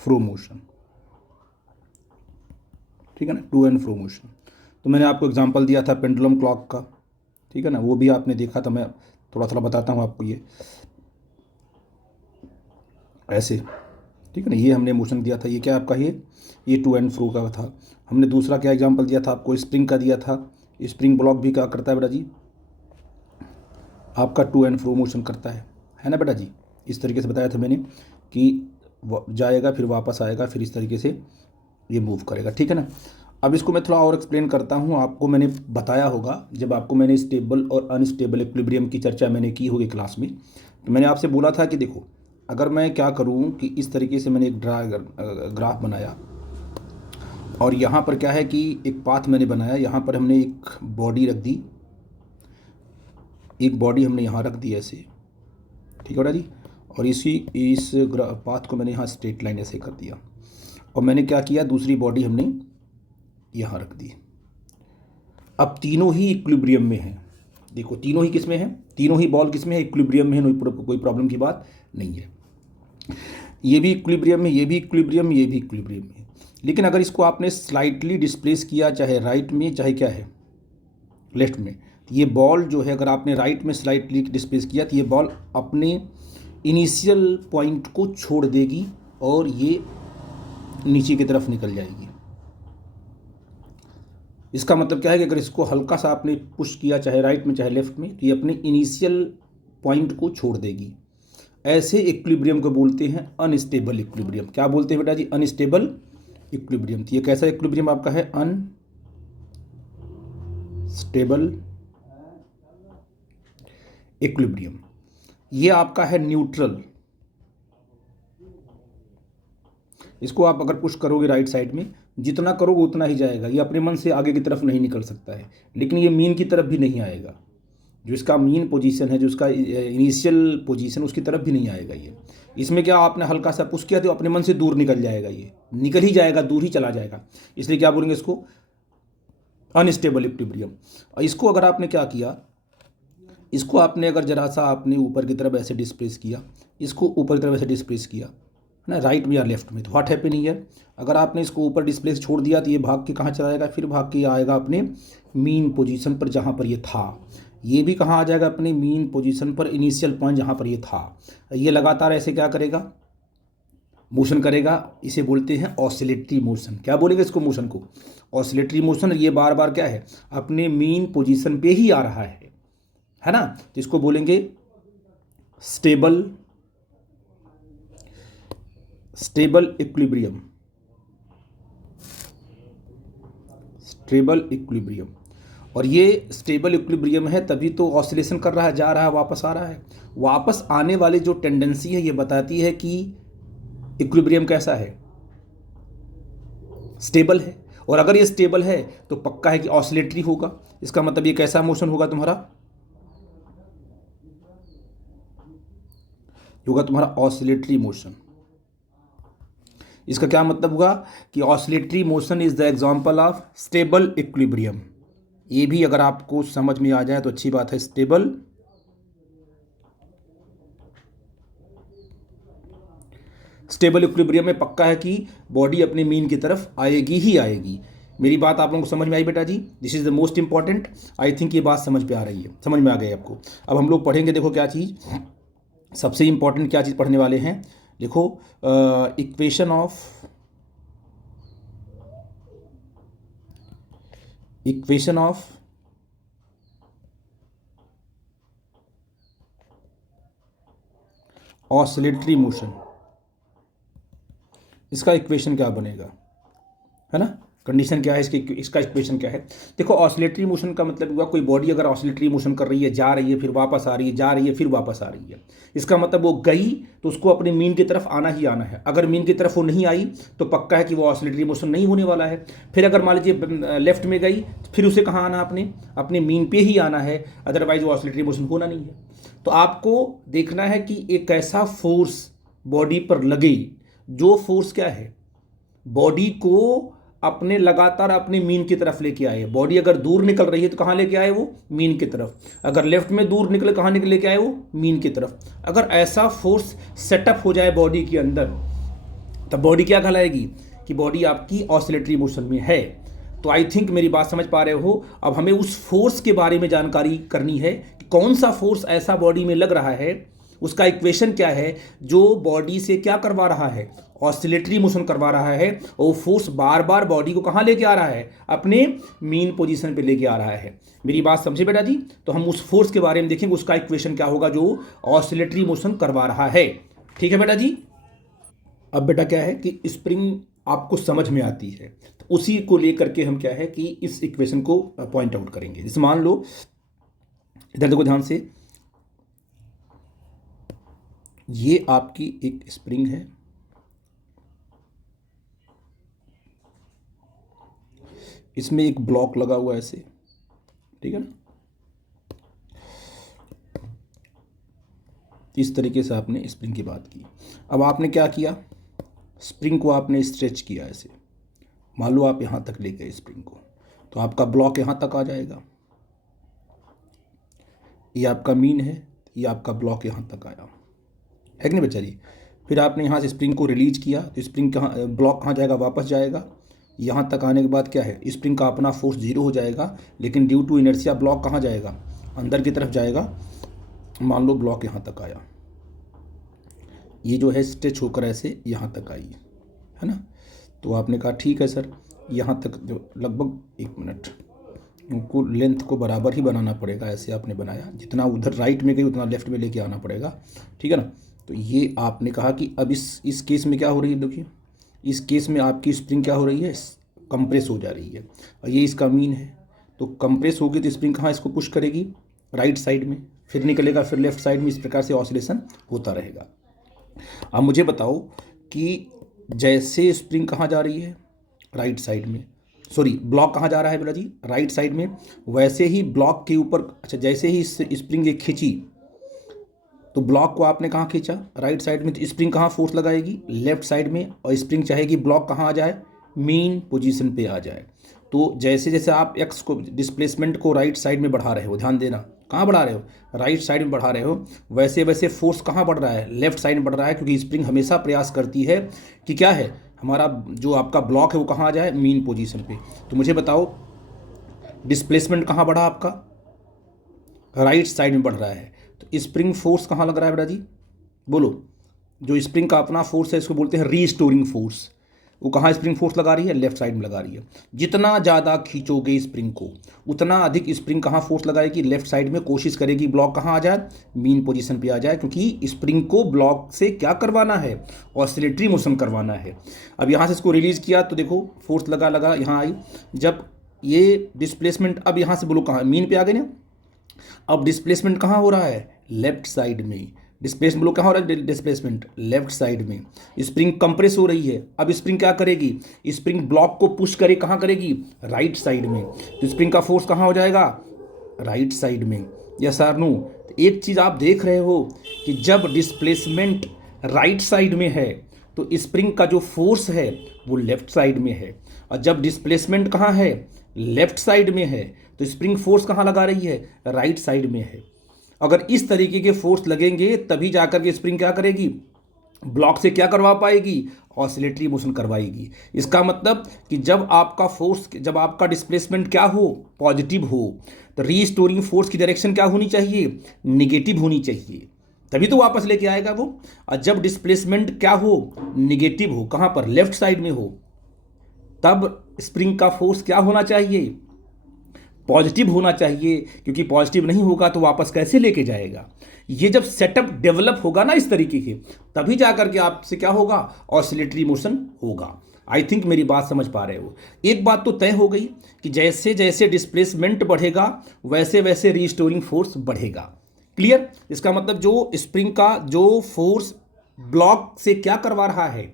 फ्रो मोशन, ठीक है ना, टू एंड फ्रो मोशन। तो मैंने आपको एग्जांपल दिया था पेंडुलम क्लॉक का, ठीक है ना, वो भी आपने देखा था। मैं थोड़ा थोड़ा बताता हूँ आपको, ये ऐसे, ठीक है ना, ये हमने मोशन दिया था। ये क्या आपका, ये टू एंड फ्रो का था। हमने दूसरा क्या एग्जांपल दिया था आपको, स्प्रिंग का दिया था। स्प्रिंग ब्लॉक भी क्या करता है बेटा जी, आपका टू एंड फ्रो मोशन करता है ना बेटा जी। इस तरीके से बताया था मैंने कि जाएगा फिर वापस आएगा, फिर इस तरीके से ये मूव करेगा, ठीक है ना। अब इसको मैं थोड़ा और एक्सप्लेन करता हूँ। आपको मैंने बताया होगा, जब आपको मैंने स्टेबल और अनस्टेबल इक्विलिब्रियम की चर्चा मैंने की होगी क्लास में, तो मैंने आपसे बोला था कि देखो अगर मैं क्या करूं कि इस तरीके से मैंने एक ग्राफ बनाया और यहाँ पर क्या है कि एक पाथ मैंने बनाया, यहाँ पर हमने एक बॉडी रख दी, एक बॉडी हमने यहाँ रख दी ऐसे, ठीक है बेटा जी। और इस पाथ को मैंने यहाँ स्ट्रेट लाइन ऐसे कर दिया और मैंने क्या किया, दूसरी बॉडी हमने यहाँ रख दी। अब तीनों ही इक्विलिब्रियम में हैं। देखो तीनों ही किस में है, तीनों ही बॉल किस में है, इक्विलिब्रियम में है, कोई प्रॉब्लम की बात नहीं है। ये भी इक्विलिब्रियम में, ये भी इक्विलिब्रियम, ये भी इक्विलिब्रियम में। लेकिन अगर इसको आपने स्लाइटली डिस्प्लेस किया, चाहे राइट में चाहे क्या है लेफ्ट में, तो ये बॉल जो है अगर आपने राइट में स्लाइटली डिस्प्लेस किया तो ये बॉल अपने इनिशियल पॉइंट को छोड़ देगी और ये नीचे की तरफ निकल जाएगी। इसका मतलब क्या है कि अगर इसको हल्का सा आपने पुश किया चाहे राइट में चाहे लेफ्ट में, तो ये अपने इनिशियल पॉइंट को छोड़ देगी। ऐसे इक्विलिब्रियम को बोलते हैं अनस्टेबल इक्विलिब्रियम। क्या बोलते हैं बेटा जी, अनस्टेबल इक्विलिब्रियम। तो ये कैसा इक्विलिब्रियम आपका है, अनस्टेबल इक्विलिब्रियम। ये आपका है न्यूट्रल। इसको आप अगर पुश करोगे राइट साइड में, जितना करोगे उतना ही जाएगा, ये अपने मन से आगे की तरफ नहीं निकल सकता है, लेकिन ये मीन की तरफ भी नहीं आएगा। जो इसका मीन पोजीशन है, जो इसका इनिशियल पोजीशन, उसकी तरफ भी नहीं आएगा ये। इसमें क्या आपने हल्का सा पुश किया तो अपने मन से दूर निकल जाएगा, ये निकल ही जाएगा, दूर ही चला जाएगा। इसलिए क्या बोलेंगे इसको, अनस्टेबल इक्विलिब्रियम। और इसको अगर आपने क्या किया, इसको आपने अगर जरा सा आपने ऊपर की तरफ ऐसे डिस्प्लेस किया, इसको ऊपर की तरफ ऐसे डिस्प्लेस किया है ना, राइट में या लेफ्ट में, तो व्हाट हैपनिंग है, अगर आपने इसको ऊपर डिस्प्लेस छोड़ दिया तो ये भाग के कहाँ चला जाएगा, फिर भाग के आएगा अपने मीन पोजीशन पर जहाँ पर ये था। ये भी कहाँ आ जाएगा, अपने मीन पोजीशन पर, इनिशियल पॉइंट जहाँ पर ये था। ये लगातार ऐसे क्या करेगा, मोशन करेगा। इसे बोलते हैं ऑसिलेटरी मोशन। क्या बोलेंगे इसको, मोशन को ऑसिलेटरी मोशन। ये बार बार क्या है, अपने मीन पोजीशन पे ही आ रहा है ना। तो इसको बोलेंगे स्टेबल इक्विलिब्रियम, स्टेबल इक्विलिब्रियम। और ये स्टेबल इक्विलिब्रियम है तभी तो ऑसिलेशन कर रहा है, जा रहा है, वापस आ रहा है। वापस आने वाली जो टेंडेंसी है ये बताती है कि इक्विलिब्रियम कैसा है, स्टेबल है। और अगर ये स्टेबल है तो पक्का है कि ऑसिलेटरी होगा। इसका मतलब ये कैसा मोशन होगा तुम्हारा, होगा तुम्हारा ऑसिलेटरी मोशन। इसका क्या मतलब हुआ कि oscillatory motion is the example of stable equilibrium. ये भी अगर आपको समझ में आ जाए तो अच्छी बात है। स्टेबल इक्विलिब्रियम में पक्का है कि बॉडी अपने मीन की तरफ आएगी ही आएगी। मेरी बात आप लोगों को समझ में आई बेटा जी, this is the most important. I think ये बात समझ में आ रही है, समझ में आ गई आपको। अब हम लोग पढ़ेंगे, देखो क्या चीज़ सबसे इंपॉर्टेंट, क्या चीज़ पढ़ने वाले हैं। देखो इक्वेशन ऑफ ऑसिलेटरी मोशन। इसका इक्वेशन क्या बनेगा, है ना, कंडीशन क्या है इसका इक्वेशन क्या है। देखो ऑसिलेटरी मोशन का मतलब हुआ कोई बॉडी अगर ऑसिलेटरी मोशन कर रही है, जा रही है फिर वापस आ रही है, जा रही है फिर वापस आ रही है, इसका मतलब वो गई तो उसको अपने मीन की तरफ आना ही आना है। अगर मीन की तरफ वो नहीं आई तो पक्का है कि वो ऑसिलेटरी मोशन नहीं होने वाला है। फिर अगर मान लीजिए लेफ्ट में गई फिर उसे कहाँ आना, अपने मीन पे ही आना है, अदरवाइज वो ऑसिलेटरी मोशन होना नहीं है। तो आपको देखना है कि एक ऐसा फोर्स बॉडी पर लगे जो फोर्स क्या है, बॉडी को अपने लगातार अपने मीन की तरफ लेके आए। बॉडी अगर दूर निकल रही है तो कहाँ लेके आए, वो मीन की तरफ। अगर लेफ्ट में दूर निकले कहाँ लेके आए, वो मीन की तरफ। अगर ऐसा फोर्स सेटअप हो जाए बॉडी के अंदर तब बॉडी क्या कहलाएगी कि बॉडी आपकी ऑसिलेटरी मोशन में है। तो आई थिंक मेरी बात समझ पा रहे हो। अब हमें उस फोर्स के बारे में जानकारी करनी है कि कौन सा फोर्स ऐसा बॉडी में लग रहा है, उसका इक्वेशन क्या है जो बॉडी से क्या करवा रहा है, ऑसिलेटरी मोशन करवा रहा है। और वो फोर्स बार बार बॉडी को कहाँ लेके आ रहा है, अपने मीन पोजीशन पे लेके आ रहा है। मेरी बात समझे बेटा जी। तो हम उस फोर्स के बारे में देखेंगे, उसका इक्वेशन क्या होगा जो ऑसिलेटरी मोशन करवा रहा है। ठीक है बेटा जी। अब बेटा क्या है कि स्प्रिंग आपको समझ में आती है, तो उसी को लेकर के हम क्या है कि इस इक्वेशन को पॉइंट आउट करेंगे। जैसे मान लो, इधर देखो ध्यान से, ये आपकी एक स्प्रिंग है, इसमें एक ब्लॉक लगा हुआ है ऐसे, ठीक है ना। इस तरीके से आपने स्प्रिंग की बात की। अब आपने क्या किया, स्प्रिंग को आपने स्ट्रेच किया ऐसे, मान लो आप यहाँ तक ले गए स्प्रिंग को, तो आपका ब्लॉक यहाँ तक आ जाएगा। ये आपका मीन है, ये आपका ब्लॉक यहाँ तक आया है कि नहीं बच्चा जी। फिर आपने यहाँ से स्प्रिंग को रिलीज किया तो स्प्रिंग कहाँ, ब्लॉक कहाँ जाएगा, वापस जाएगा। यहाँ तक आने के बाद क्या है, स्प्रिंग का अपना फोर्स 0 हो जाएगा, लेकिन ड्यू टू इनर्शिया ब्लॉक कहाँ जाएगा, अंदर की तरफ जाएगा। मान लो ब्लॉक यहाँ तक आया, ये जो है स्ट्रेच होकर ऐसे यहाँ तक आई है ना। तो आपने कहा ठीक है सर, यहाँ तक जो लगभग 1 मिनट, उनको लेंथ को बराबर ही बनाना पड़ेगा, ऐसे आपने बनाया, जितना उधर राइट में गई उतना लेफ्ट में लेके आना पड़ेगा, ठीक है ना। तो ये आपने कहा कि अब इस केस में क्या हो रही है, देखिए इस केस में आपकी स्प्रिंग क्या हो रही है, कंप्रेस हो जा रही है, और ये इसका मीन है। तो कंप्रेस होगी तो स्प्रिंग कहाँ इसको पुश करेगी, राइट साइड में, फिर निकलेगा, फिर लेफ्ट साइड में, इस प्रकार से ऑसिलेशन होता रहेगा। अब मुझे बताओ कि जैसे स्प्रिंग कहाँ जा रही है, राइट साइड में, सॉरी ब्लॉक कहाँ जा रहा है बेटा जी, राइट साइड में, वैसे ही ब्लॉक के ऊपर, अच्छा जैसे ही स्प्रिंग एक खींची तो ब्लॉक को आपने कहाँ खींचा, राइट साइड में, तो स्प्रिंग कहाँ फोर्स लगाएगी, लेफ्ट साइड में, और स्प्रिंग चाहेगी ब्लॉक कहाँ आ जाए, मीन पोजीशन पे आ जाए। तो जैसे जैसे आप एक्स को, डिस्प्लेसमेंट को राइट साइड में बढ़ा रहे हो, ध्यान देना, कहाँ बढ़ा रहे हो, राइट साइड में बढ़ा रहे हो, वैसे वैसे फोर्स कहाँ बढ़ रहा है, लेफ्ट साइड में बढ़ रहा है, क्योंकि स्प्रिंग हमेशा प्रयास करती है कि क्या है, हमारा जो आपका ब्लॉक है वो कहाँ आ जाए, मीन पोजीशन पे। तो मुझे बताओ डिस्प्लेसमेंट कहाँ बढ़ा आपका, राइट साइड में बढ़ रहा है, तो स्प्रिंग फोर्स कहाँ लग रहा है बेटा जी, बोलो। जो स्प्रिंग का अपना फोर्स है इसको बोलते हैं रीस्टोरिंग फोर्स, वो कहाँ स्प्रिंग फोर्स लगा रही है, लेफ्ट साइड में लगा रही है। जितना ज़्यादा खींचोगे स्प्रिंग को उतना अधिक स्प्रिंग कहाँ फोर्स लगाएगी, लेफ्ट साइड में, कोशिश करेगी ब्लॉक कहाँ आ जाए, मीन पोजीशन पे आ जाए, क्योंकि स्प्रिंग को ब्लॉक से क्या करवाना है, ऑसिलेटरी मोशन करवाना है। अब यहाँ से इसको रिलीज़ किया तो देखो फोर्स लगा लगा यहाँ आई, जब ये डिस्प्लेसमेंट, अब यहाँ से बोलो कहाँ, मीन पे आ गए ना। अब डिस्प्लेसमेंट कहाँ हो रहा है, लेफ्ट साइड में, डिस्प्लेसमेंट लोग कहाँ हो रहा है, डिस्प्लेसमेंट लेफ्ट साइड में, स्प्रिंग कंप्रेस हो रही है। अब स्प्रिंग क्या करेगी, स्प्रिंग ब्लॉक को पुश करे कहाँ करेगी, राइट साइड में, तो स्प्रिंग का फोर्स कहाँ हो जाएगा, राइट साइड में। Yes or no. एक चीज़ आप देख रहे हो कि जब डिस्प्लेसमेंट राइट साइड में है तो स्प्रिंग का जो फोर्स है वो लेफ्ट साइड में है, और जब डिस्प्लेसमेंट कहाँ है, लेफ्ट साइड में है, तो स्प्रिंग फोर्स कहाँ लगा रही है, राइट साइड में है। अगर इस तरीके के फोर्स लगेंगे तभी जाकर के स्प्रिंग क्या करेगी, ब्लॉक से क्या करवा पाएगी, ऑसिलेटरी मोशन करवाएगी। इसका मतलब कि जब आपका फोर्स, जब आपका डिस्प्लेसमेंट क्या हो, पॉजिटिव हो, तो रीस्टोरिंग फोर्स की डायरेक्शन क्या होनी चाहिए, निगेटिव होनी चाहिए, तभी तो वापस लेके आएगा वो। और जब डिस्प्लेसमेंट क्या हो, निगेटिव हो, कहाँ पर, लेफ्ट साइड में हो, तब स्प्रिंग का फोर्स क्या होना चाहिए, पॉजिटिव होना चाहिए, क्योंकि पॉजिटिव नहीं होगा तो वापस कैसे लेके जाएगा। ये जब सेटअप डेवलप होगा ना इस तरीके के, तभी जाकर के आपसे क्या होगा, ऑसिलेटरी मोशन होगा। आई थिंक मेरी बात समझ पा रहे हो। एक बात तो तय हो गई कि जैसे जैसे डिस्प्लेसमेंट बढ़ेगा वैसे वैसे रीस्टोरिंग फोर्स बढ़ेगा। क्लियर। इसका मतलब जो स्प्रिंग का जो फोर्स ब्लॉक से क्या करवा रहा है,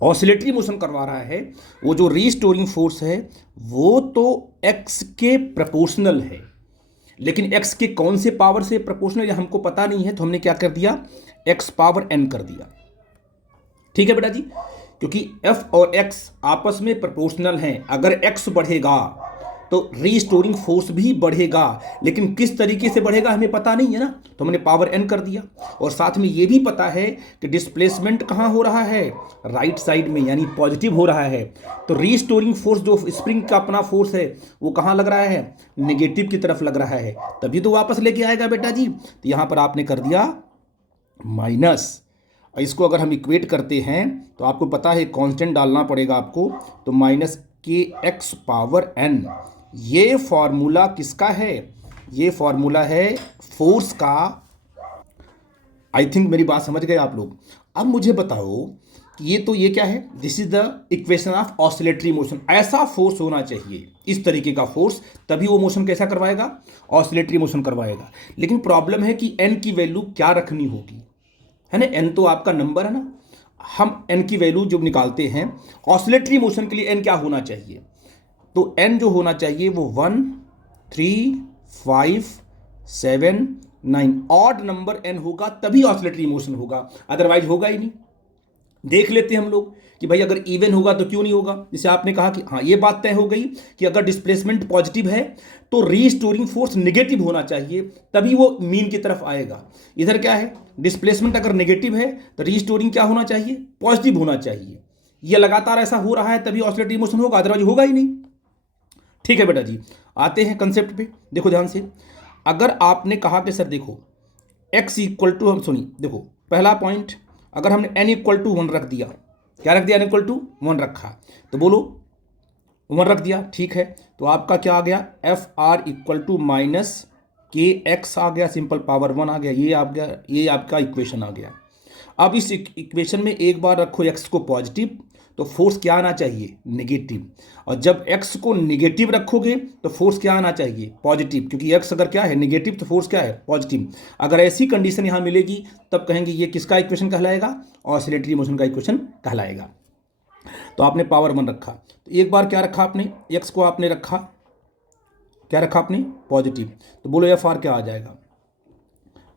ऑसिलेटरी मोशन करवा रहा है, वो जो रीस्टोरिंग फोर्स है वो तो एक्स के प्रोपोर्शनल है, लेकिन एक्स के कौन से पावर से प्रोपोर्शनल है हमको पता नहीं है, तो हमने क्या कर दिया, एक्स पावर एन कर दिया। ठीक है बेटा जी, क्योंकि एफ और एक्स आपस में प्रोपोर्शनल हैं। अगर एक्स बढ़ेगा तो रीस्टोरिंग फोर्स भी बढ़ेगा, लेकिन किस तरीके से बढ़ेगा हमें पता नहीं है ना, तो हमने पावर एन कर दिया। और साथ में ये भी पता है कि डिस्प्लेसमेंट कहाँ हो रहा है, राइट साइड में, यानी पॉजिटिव हो रहा है। तो रीस्टोरिंग फोर्स जो स्प्रिंग का अपना फोर्स है वो कहाँ लग रहा है, नेगेटिव की तरफ लग रहा है, तभी तो वापस लेके आएगा बेटा जी। तो यहाँ पर आपने कर दिया माइनस। इसको अगर हम इक्वेट करते हैं तो आपको पता है कांस्टेंट डालना पड़ेगा आपको, तो minus K X power N. ये फॉर्मूला किसका है, ये फॉर्मूला है फोर्स का। आई थिंक मेरी बात समझ गए आप लोग। अब मुझे बताओ कि ये क्या है, this is the equation of oscillatory motion. ऐसा फोर्स होना चाहिए, इस तरीके का फोर्स, तभी वो मोशन कैसा करवाएगा, ऑसिलेटरी मोशन करवाएगा। लेकिन प्रॉब्लम है कि एन की वैल्यू क्या रखनी होगी, है ना, एन तो आपका नंबर है ना, हम एन की वैल्यू जो निकालते हैं ऑसिलेटरी मोशन के लिए एन क्या होना चाहिए, तो एन जो होना चाहिए वो 1 3 5 7 9 ऑड नंबर एन होगा तभी ऑसिलेटरी मोशन होगा, अदरवाइज होगा ही नहीं। देख लेते हैं हम लोग कि भाई अगर इवन होगा तो क्यों नहीं होगा। जैसे आपने कहा कि हाँ ये बात तय हो गई कि अगर डिस्प्लेसमेंट पॉजिटिव है तो रीस्टोरिंग फोर्स नेगेटिव होना चाहिए तभी वो मीन की तरफ आएगा। इधर क्या है, डिस्प्लेसमेंट अगर नेगेटिव है तो रीस्टोरिंग क्या होना चाहिए, पॉजिटिव होना चाहिए। ये लगातार ऐसा हो रहा है तभी ऑसिलेटरी मोशन होगा, अदरवाइज होगा ही नहीं। ठीक है बेटा जी, आते हैं कंसेप्ट पे, देखो ध्यान से। अगर आपने कहा कि सर देखो x इक्वल टू, हम सुनिए देखो पहला पॉइंट, अगर हमने n इक्वल टू 1 रख दिया, क्या रख दिया, n इक्वल टू 1 रखा, तो बोलो 1 रख दिया, ठीक है, तो आपका क्या आ गया, F R equal to minus K X आ गया, सिंपल पावर 1 आ गया, ये आ गया, ये आपका इक्वेशन आ गया। अब इस इक्वेशन में एक बार रखो x को पॉजिटिव तो फोर्स क्या आना चाहिए, नेगेटिव, और जब x को नेगेटिव रखोगे तो फोर्स क्या आना चाहिए, पॉजिटिव, क्योंकि x अगर क्या है नेगेटिव तो फोर्स क्या है, पॉजिटिव। अगर ऐसी कंडीशन यहाँ मिलेगी तब कहेंगे ये किसका इक्वेशन कहलाएगा, ऑसिलेटरी मोशन का इक्वेशन कहलाएगा। तो आपने पावर 1 रखा, तो एक बार क्या रखा आपने, x को आपने रखा, क्या रखा आपने, पॉजिटिव, तो बोलो एफ आर क्या आ जाएगा,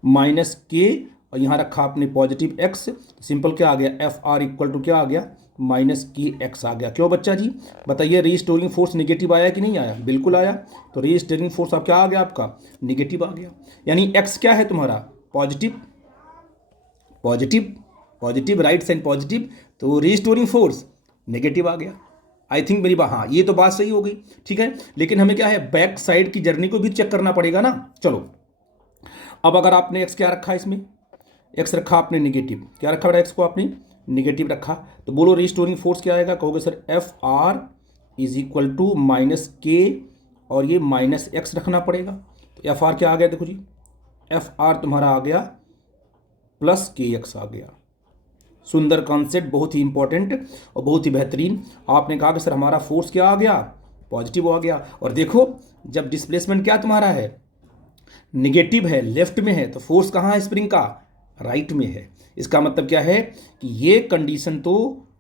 माइनस के, और यहाँ रखा आपने पॉजिटिव x, सिंपल क्या आ गया, एफ आर इक्वल टू क्या आ गया, माइनस की एक्स आ गया। क्यों बच्चा जी बताइए, रीस्टोरिंग फोर्स नेगेटिव आया कि नहीं आया, बिल्कुल आया। तो रीस्टोरिंग फोर्स अब क्या आ गया आपका, नेगेटिव आ गया, यानी एक्स क्या है तुम्हारा, positive, positive, positive, right side positive, तो रीस्टोरिंग फोर्स नेगेटिव आ गया। आई थिंक मेरी बात, हाँ ये तो बात सही हो गई, ठीक है। लेकिन हमें क्या है, बैक साइड की जर्नी को भी चेक करना पड़ेगा ना। चलो अब अगर आपने एक्स क्या रखा, इसमें एक्स रखा आपने नेगेटिव, क्या रखा बेटा, एक्स को आपने नेगेटिव रखा, तो बोलो रीस्टोरिंग फोर्स क्या आएगा, कहोगे sir F R is equal to minus K, और ये माइनस एक्स रखना पड़ेगा। तो एफ आर क्या आ गया, देखो जी एफ आर तुम्हारा आ गया प्लस के एक्स आ गया। सुंदर कॉन्सेप्ट, बहुत ही इंपॉर्टेंट और बहुत ही बेहतरीन। आपने कहा कि सर हमारा फोर्स क्या आ गया, पॉजिटिव आ गया, और देखो जब डिस्प्लेसमेंट क्या तुम्हारा है, निगेटिव है, लेफ्ट में है, तो फोर्स कहाँ है स्प्रिंग का, राइट में है। इसका मतलब क्या है कि ये कंडीशन तो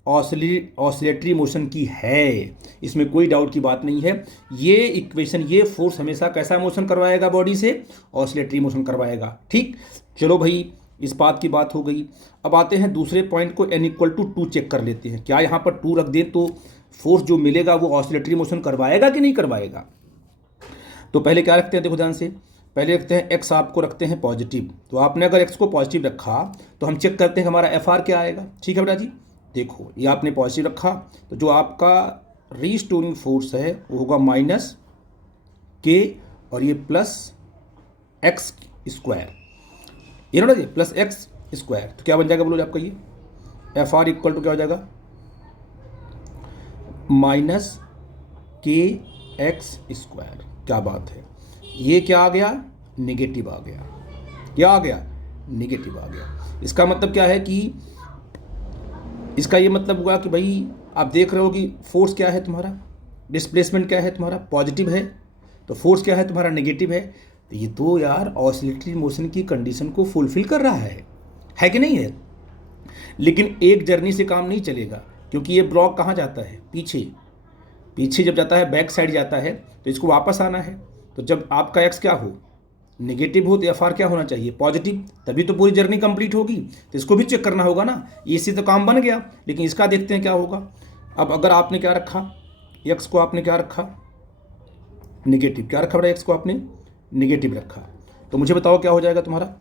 ऑसिलेटरी मोशन की है, इसमें कोई डाउट की बात नहीं है। ये इक्वेशन, ये फोर्स हमेशा कैसा मोशन करवाएगा बॉडी से, ऑसिलेटरी मोशन करवाएगा। ठीक, चलो भाई इस बात की बात हो गई। अब आते हैं दूसरे पॉइंट को, n इक्वल टू 2 चेक कर लेते हैं। क्या यहाँ पर 2 रख दें तो फोर्स जो मिलेगा वो ऑसिलेटरी मोशन करवाएगा कि नहीं करवाएगा। तो पहले क्या रखते हैं, देखो ध्यान से, पहले रखते हैं x आपको रखते हैं पॉजिटिव, तो आपने अगर x को पॉजिटिव रखा तो हम चेक करते हैं हमारा एफ आर क्या आएगा। ठीक है बेटा जी, देखो ये आपने पॉजिटिव रखा, तो जो आपका रीस्टोरिंग फोर्स है वो होगा माइनस के, और ये प्लस एक्स स्क्वायर, ये ना जी प्लस एक्स स्क्वायर, तो क्या बन जाएगा बोलो आपका, ये एफ आर इक्वल टू क्या हो जाएगा, माइनस के एक्स स्क्वायर। क्या बात है, ये क्या आ गया, नेगेटिव आ गया, क्या आ गया, नेगेटिव आ गया। इसका मतलब क्या है कि, इसका ये मतलब हुआ कि भाई आप देख रहे हो कि फोर्स क्या है तुम्हारा, डिस्प्लेसमेंट क्या है तुम्हारा, पॉजिटिव है, तो फोर्स क्या है तुम्हारा, नेगेटिव है। तो ये तो यार ऑसिलेटरी मोशन की कंडीशन को फुलफिल कर रहा है कि नहीं है। लेकिन एक जर्नी से काम नहीं चलेगा, क्योंकि ये ब्लॉक कहाँ जाता है, पीछे, पीछे जब जाता है, बैक साइड जाता है, तो इसको वापस आना है। तो जब आपका एक्स क्या हो, नेगेटिव हो, तो एफ आर क्या होना चाहिए, पॉजिटिव, तभी तो पूरी जर्नी कंप्लीट होगी। तो इसको भी चेक करना होगा ना, इससे तो काम बन गया। लेकिन इसका देखते हैं क्या होगा। अब अगर आपने क्या रखा, एक्स को आपने क्या रखा, नेगेटिव, क्या रखा बेटा, एक्स को आपने नेगेटिव रखा, तो मुझे बताओ क्या हो जाएगा तुम्हारा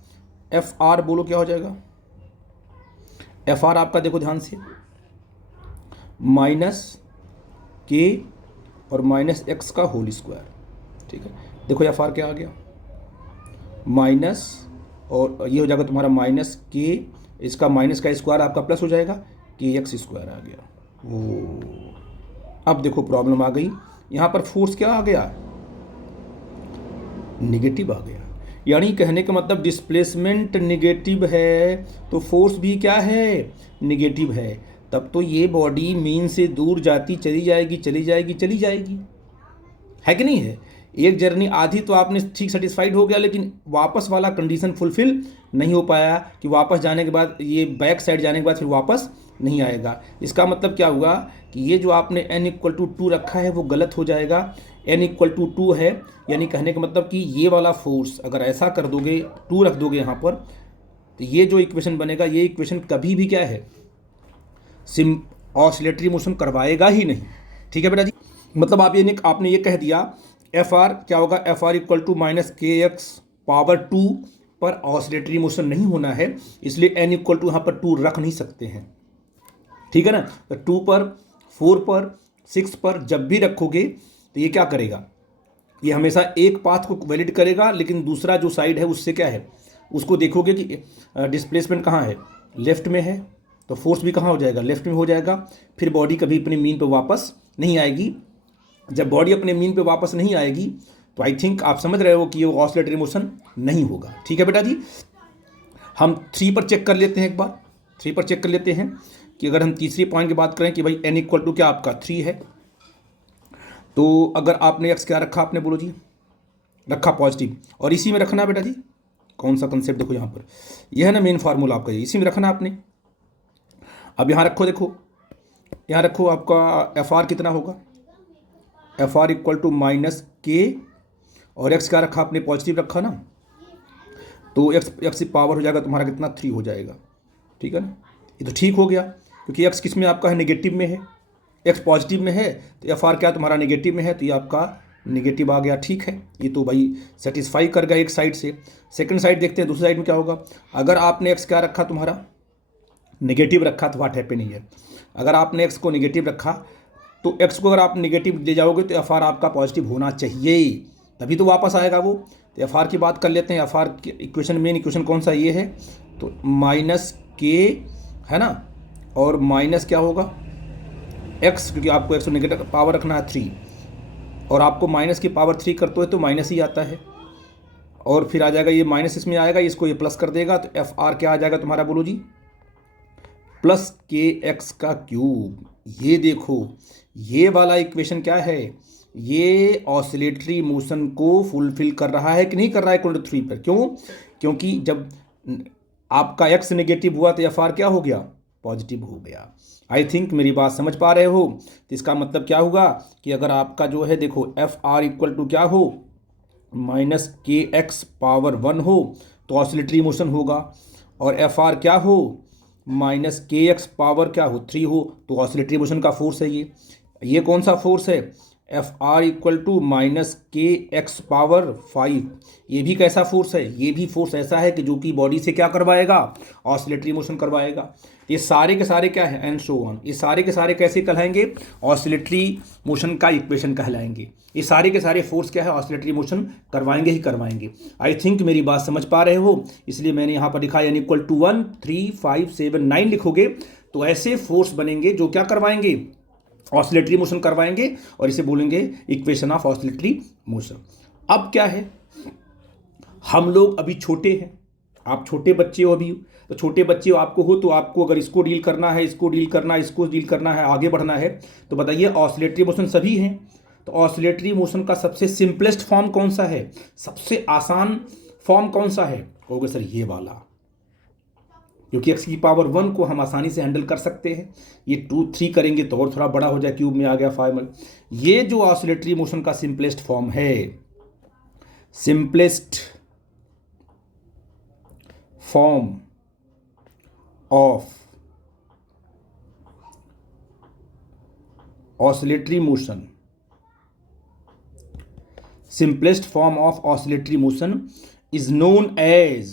एफ आर, बोलो क्या हो जाएगा, एफ आर आपका देखो ध्यान से, माइनस के और माइनस एक्स का होल स्क्वायर। ठीक है, देखो एफ आर क्या आ गया, माइनस, और ये हो जाएगा तुम्हारा माइनस के, इसका माइनस का स्क्वायर आपका प्लस हो जाएगा, के एक्स स्क्वायर आ गया। वो अब देखो प्रॉब्लम आ गई, यहाँ पर फोर्स क्या आ गया, निगेटिव आ गया। यानी कहने का मतलब डिस्प्लेसमेंट निगेटिव है तो फोर्स भी क्या है, निगेटिव है। तब तो ये बॉडी मीन से दूर जाती चली जाएगी, चली जाएगी, चली जाएगी, है कि नहीं है। एक जर्नी आधी तो आपने ठीक सेटिस्फाइड हो गया, लेकिन वापस वाला कंडीशन फुलफिल नहीं हो पाया कि वापस जाने के बाद ये बैक साइड जाने के बाद फिर वापस नहीं आएगा। इसका मतलब क्या हुआ कि ये जो आपने n इक्वल टू 2 रखा है वो गलत हो जाएगा। n इक्वल टू 2 है, यानी कहने का मतलब कि ये वाला फोर्स अगर ऐसा कर दोगे, 2 रख दोगे यहाँ पर, तो ये जो इक्वेशन बनेगा, ये इक्वेशन कभी भी क्या है, ऑसिलेटरी मोशन करवाएगा ही नहीं। ठीक है बेटा जी, मतलब आपने ये कह दिया एफ आर क्या होगा, F R equal to minus K X power 2 पर ऑसिलेटरी मोशन नहीं होना है, इसलिए एन इक्वल टू यहाँ पर 2 रख नहीं सकते हैं। ठीक है ना, तो 2 पर, 4 पर, 6 पर जब भी रखोगे तो ये क्या करेगा, ये हमेशा एक पाथ को वैलिड करेगा, लेकिन दूसरा जो साइड है उससे क्या है, उसको देखोगे कि डिस्प्लेसमेंट कहाँ है, लेफ्ट में है, तो फोर्स भी कहाँ हो जाएगा, लेफ्ट में हो जाएगा। फिर बॉडी कभी अपने मीन पे वापस नहीं आएगी। जब बॉडी अपने मीन पे वापस नहीं आएगी तो आई थिंक आप समझ रहे हो कि ये ऑसिलेटरी मोशन नहीं होगा। ठीक है बेटा जी, हम 3 पर चेक कर लेते हैं, एक बार 3 पर चेक कर लेते हैं कि अगर हम तीसरी पॉइंट की बात करें कि भाई n इक्वल टू क्या आपका 3 है, तो अगर आपने x क्या रखा, आपने बोलो जी, रखा पॉजिटिव, और इसी में रखना बेटा जी, कौन सा कंसेप्ट देखो यहाँ पर, यह है ना मेन फार्मूला आपका, इसी में रखना आपने। अब यहाँ रखो, देखो यहाँ रखो, आपका एफ आर कितना होगा, F R equal to minus K, और एक्स क्या रखा आपने, पॉजिटिव रखा ना, तो एक्स पावर हो जाएगा तुम्हारा कितना, 3 हो जाएगा। ठीक है ना, ये तो ठीक हो गया, क्योंकि एक्स किस में आपका है, नेगेटिव में है, एक्स पॉजिटिव में है, तो एफ आर क्या तुम्हारा नेगेटिव में है, तो ये आपका नेगेटिव आ गया। ठीक है, ये तो भाई सेटिस्फाई कर गया एक साइड से। सेकंड साइड देखते हैं, दूसरी साइड में क्या होगा। अगर आपने एक्स क्या रखा तुम्हारा, नेगेटिव रखा, तो व्हाट हैपनिंग है, अगर आपने एक्स को नेगेटिव रखा तो एक्स को अगर आप नेगेटिव ले जाओगे तो एफ आर आपका पॉजिटिव होना चाहिए, तभी तो वापस आएगा वो। तो एफ आर की बात कर लेते हैं। एफ आर की इक्वेशन, मेन इक्वेशन कौन सा, ये है, तो माइनस के है ना, और माइनस क्या होगा एक्स, क्योंकि आपको एक्स को नेगेटिव पावर रखना है 3, और आपको माइनस की पावर 3 करते हो तो माइनस ही आता है, और फिर आ जाएगा ये माइनस, इसमें आएगा, इसको ये प्लस कर देगा, तो एफ आर क्या आ जाएगा तुम्हारा, बोलो जी, प्लस के एक्स का क्यूब। ये देखो, ये वाला इक्वेशन क्या है, ये ऑसिलेटरी मोशन को फुलफिल कर रहा है कि नहीं कर रहा है, इक्वल टू 3 पर। क्यों, क्योंकि जब आपका एक्स नेगेटिव हुआ तो एफ आर क्या हो गया, पॉजिटिव हो गया। आई थिंक मेरी बात समझ पा रहे हो। तो इसका मतलब क्या होगा कि अगर आपका जो है, देखो एफ आर इक्वल टू क्या हो, माइनस के एक्स पावर 1 हो तो ऑसिलेटरी मोशन होगा, और एफ आर क्या हो, माइनस के एक्स पावर क्या हो, 3 हो, तो ऑसिलेटरी मोशन का फोर्स है ये कौन सा फोर्स है, F R equal to minus K X power 5। ये भी कैसा फोर्स है, ये भी फोर्स ऐसा है कि जो कि बॉडी से क्या करवाएगा, ऑसिलेटरी मोशन करवाएगा। ये सारे के सारे क्या है, एंड सो ऑन, ये सारे के सारे कैसे कहलाएंगे, ऑसिलेटरी मोशन का इक्वेशन कहलाएंगे। ये सारे के सारे फोर्स क्या है, ऑसिलेटरी मोशन करवाएंगे ही करवाएंगे। आई थिंक मेरी बात समझ पा रहे हो, इसलिए मैंने यहाँ पर लिखा n इक्वल टू 1 3 5 7 9 लिखोगे तो ऐसे फोर्स बनेंगे जो क्या करवाएंगे, ऑसिलेटरी मोशन करवाएंगे, और इसे बोलेंगे इक्वेशन ऑफ ऑसिलेटरी मोशन। अब क्या है, हम लोग अभी छोटे हैं, आप छोटे बच्चे हो अभी, तो छोटे बच्चे आपको हो, तो आपको अगर इसको डील करना है, इसको डील करना है, इसको डील करना है, आगे बढ़ना है, तो बताइए ऑसिलेटरी मोशन सभी हैं। तो ऑसिलेटरी मोशन का सबसे सिंपलेस्ट फॉर्म कौन सा है, सबसे आसान फॉर्म कौन सा है, कहोगे सर ये वाला, क्योंकि एक्स की पावर 1 को हम आसानी से हैंडल कर सकते हैं। ये 2 3 करेंगे तो और थोड़ा बड़ा हो जाए, क्यूब में आ गया 5। ये जो ऑसिलेटरी मोशन का सिंपलेस्ट फॉर्म है, simplest form of oscillatory motion, simplest form of oscillatory motion is known as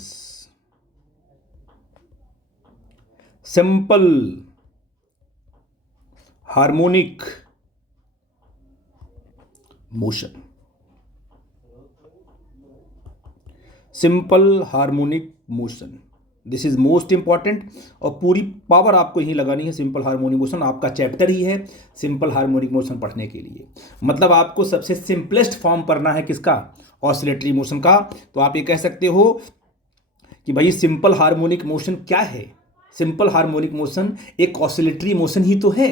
simple harmonic motion। Simple harmonic motion, this is most important, और पूरी पावर आपको यही लगानी है। सिंपल हार्मोनिक मोशन आपका chapter ही है सिंपल हार्मोनिक मोशन पढ़ने के लिए, मतलब आपको सबसे सिंपलेस्ट फॉर्म पढ़ना है किसका, ऑसिलेटरी मोशन का। तो आप ये कह सकते हो कि भाई सिंपल हार्मोनिक मोशन क्या है, सिंपल हार्मोनिक मोशन एक ऑसिलेटरी मोशन ही तो है,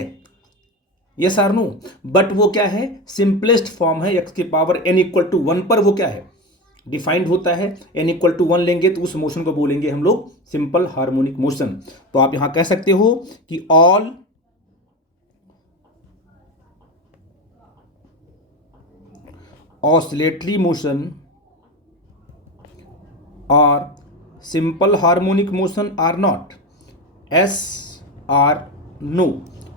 यस आर नो, बट वो क्या है, सिंपलेस्ट फॉर्म है, एक्स की पावर n इक्वल टू 1 पर वो क्या है, डिफाइंड होता है, n=1 लेंगे तो उस मोशन को बोलेंगे हम लोग सिंपल हार्मोनिक मोशन। तो आप यहां कह सकते हो कि ऑल ऑसिलेटरी मोशन और simple harmonic motion are not, yes or no.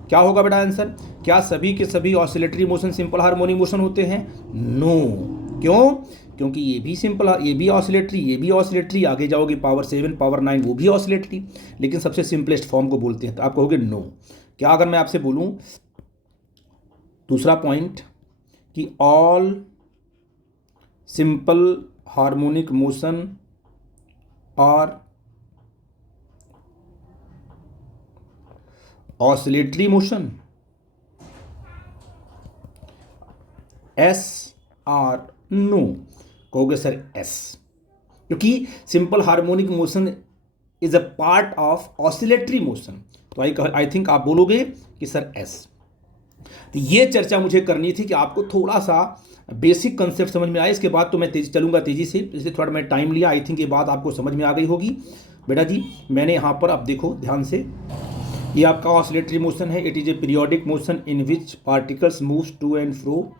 क्या होगा बेटा आंसर? क्या सभी के सभी oscillatory motion simple harmonic motion होते हैं? नो। क्यों? क्योंकि ये भी सिंपल, ये भी ऑसिलेटरी, ये भी ऑसिलेटरी, आगे जाओगे पावर 7 पावर 9 वो भी ऑसिलेटरी, लेकिन सबसे सिंपलेस्ट फॉर्म को बोलते हैं। तो आप कहोगे नो। क्या अगर मैं आपसे बोलूं दूसरा पॉइंट कि ऑल सिंपल हार्मोनिक मोशन और oscillatory motion, yes or no, कहोगे सर एस, क्योंकि simple harmonic motion is a part of oscillatory motion. तो आई थिंक आप बोलोगे कि सर एस। तो ये चर्चा मुझे करनी थी कि आपको थोड़ा सा बेसिक कंसेप्ट समझ में आए। इसके बाद तो मैं चलूंगा तेजी से, इसलिए थोड़ा मैं टाइम लिया। आई थिंक ये बात आपको समझ में आ गई होगी बेटा जी। मैंने यहाँ पर, आप देखो ध्यान से, ये आपका ऑसिलेटरी मोशन है। It is a periodic motion in which particles moves to and fro,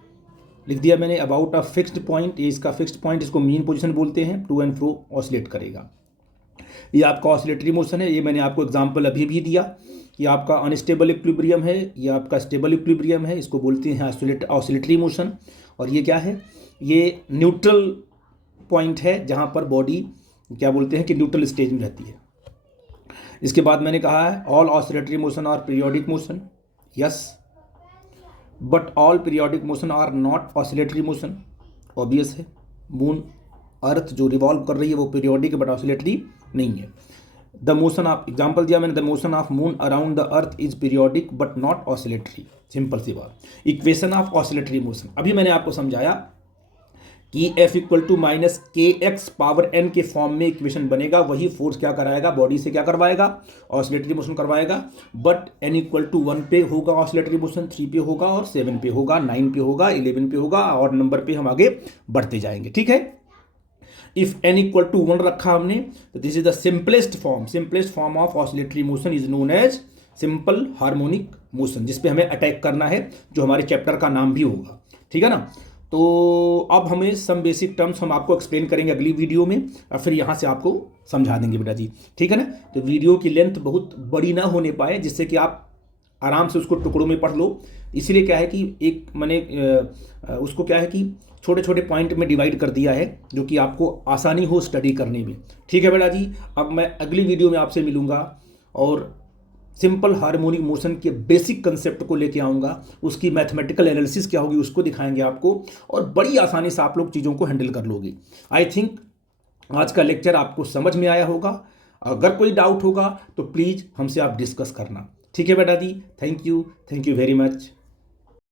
लिख दिया मैंने, अबाउट अ फिक्स्ड पॉइंट, ये इसका फिक्स्ड पॉइंट, इसको मीन पोजीशन बोलते हैं, टू एंड फ्रो ऑसिलेट करेगा। ये आपका ऑसिलेटरी मोशन है। ये मैंने आपको एग्जांपल अभी भी दिया। ये आपका अनस्टेबल इक्विलिब्रियम है, ये आपका स्टेबल इक्विलिब्रियम है, इसको बोलते हैं ऑसिलेटरी मोशन। और ये क्या है? ये न्यूट्रल पॉइंट है जहाँ पर बॉडी क्या बोलते हैं कि न्यूट्रल स्टेज में रहती है। इसके बाद मैंने कहा है all oscillatory motion are periodic motion, yes, but all periodic motion are not oscillatory motion, obvious है। मून अर्थ जो रिवॉल्व कर रही है वो पीरियोडिक बट ऑसिलेटरी नहीं है। द मोशन ऑफ, एग्जाम्पल दिया मैंने, the motion of moon around the earth is periodic but not oscillatory, simple सी बात। इक्वेशन ऑफ ऑसिलेटरी मोशन, अभी मैंने आपको समझाया कि F=-kx पावर n के फॉर्म में इक्वेशन बनेगा। वही फोर्स क्या कराएगा? बॉडी से क्या करवाएगा? ऑसिलेटरी मोशन करवाएगा। बट n=1 पे होगा ऑसिलेटरी मोशन, 3 पे होगा और 7 पे होगा, 9 पे होगा, 11 पे होगा, और नंबर पे हम आगे बढ़ते जाएंगे। ठीक है। इफ n=1 रखा हमने तो this is the simplest form of oscillatory motion is known as simple harmonic motion, जिसपे हमें अटैक करना है, जो हमारे चैप्टर का नाम भी होगा। ठीक है ना। तो अब हमें सम बेसिक टर्म्स हम आपको एक्सप्लेन करेंगे अगली वीडियो में, और फिर यहाँ से आपको समझा देंगे बेटा जी। ठीक है ना। तो वीडियो की लेंथ बहुत बड़ी ना होने पाए, जिससे कि आप आराम से उसको टुकड़ों में पढ़ लो। इसलिए क्या है कि एक मैंने उसको क्या है कि छोटे छोटे पॉइंट में डिवाइड कर दिया है, जो कि आपको आसानी हो स्टडी करने में। ठीक है बेटा जी। अब मैं अगली वीडियो में आपसे मिलूँगा और सिंपल हार्मोनिक मोशन के बेसिक कंसेप्ट को लेके आऊँगा, उसकी मैथमेटिकल एनालिसिस क्या होगी उसको दिखाएंगे आपको, और बड़ी आसानी से आप लोग चीज़ों को हैंडल कर लोगे। आई थिंक आज का लेक्चर आपको समझ में आया होगा। अगर कोई डाउट होगा तो प्लीज़ हमसे आप डिस्कस करना। ठीक है बेटा जी। Thank you very much.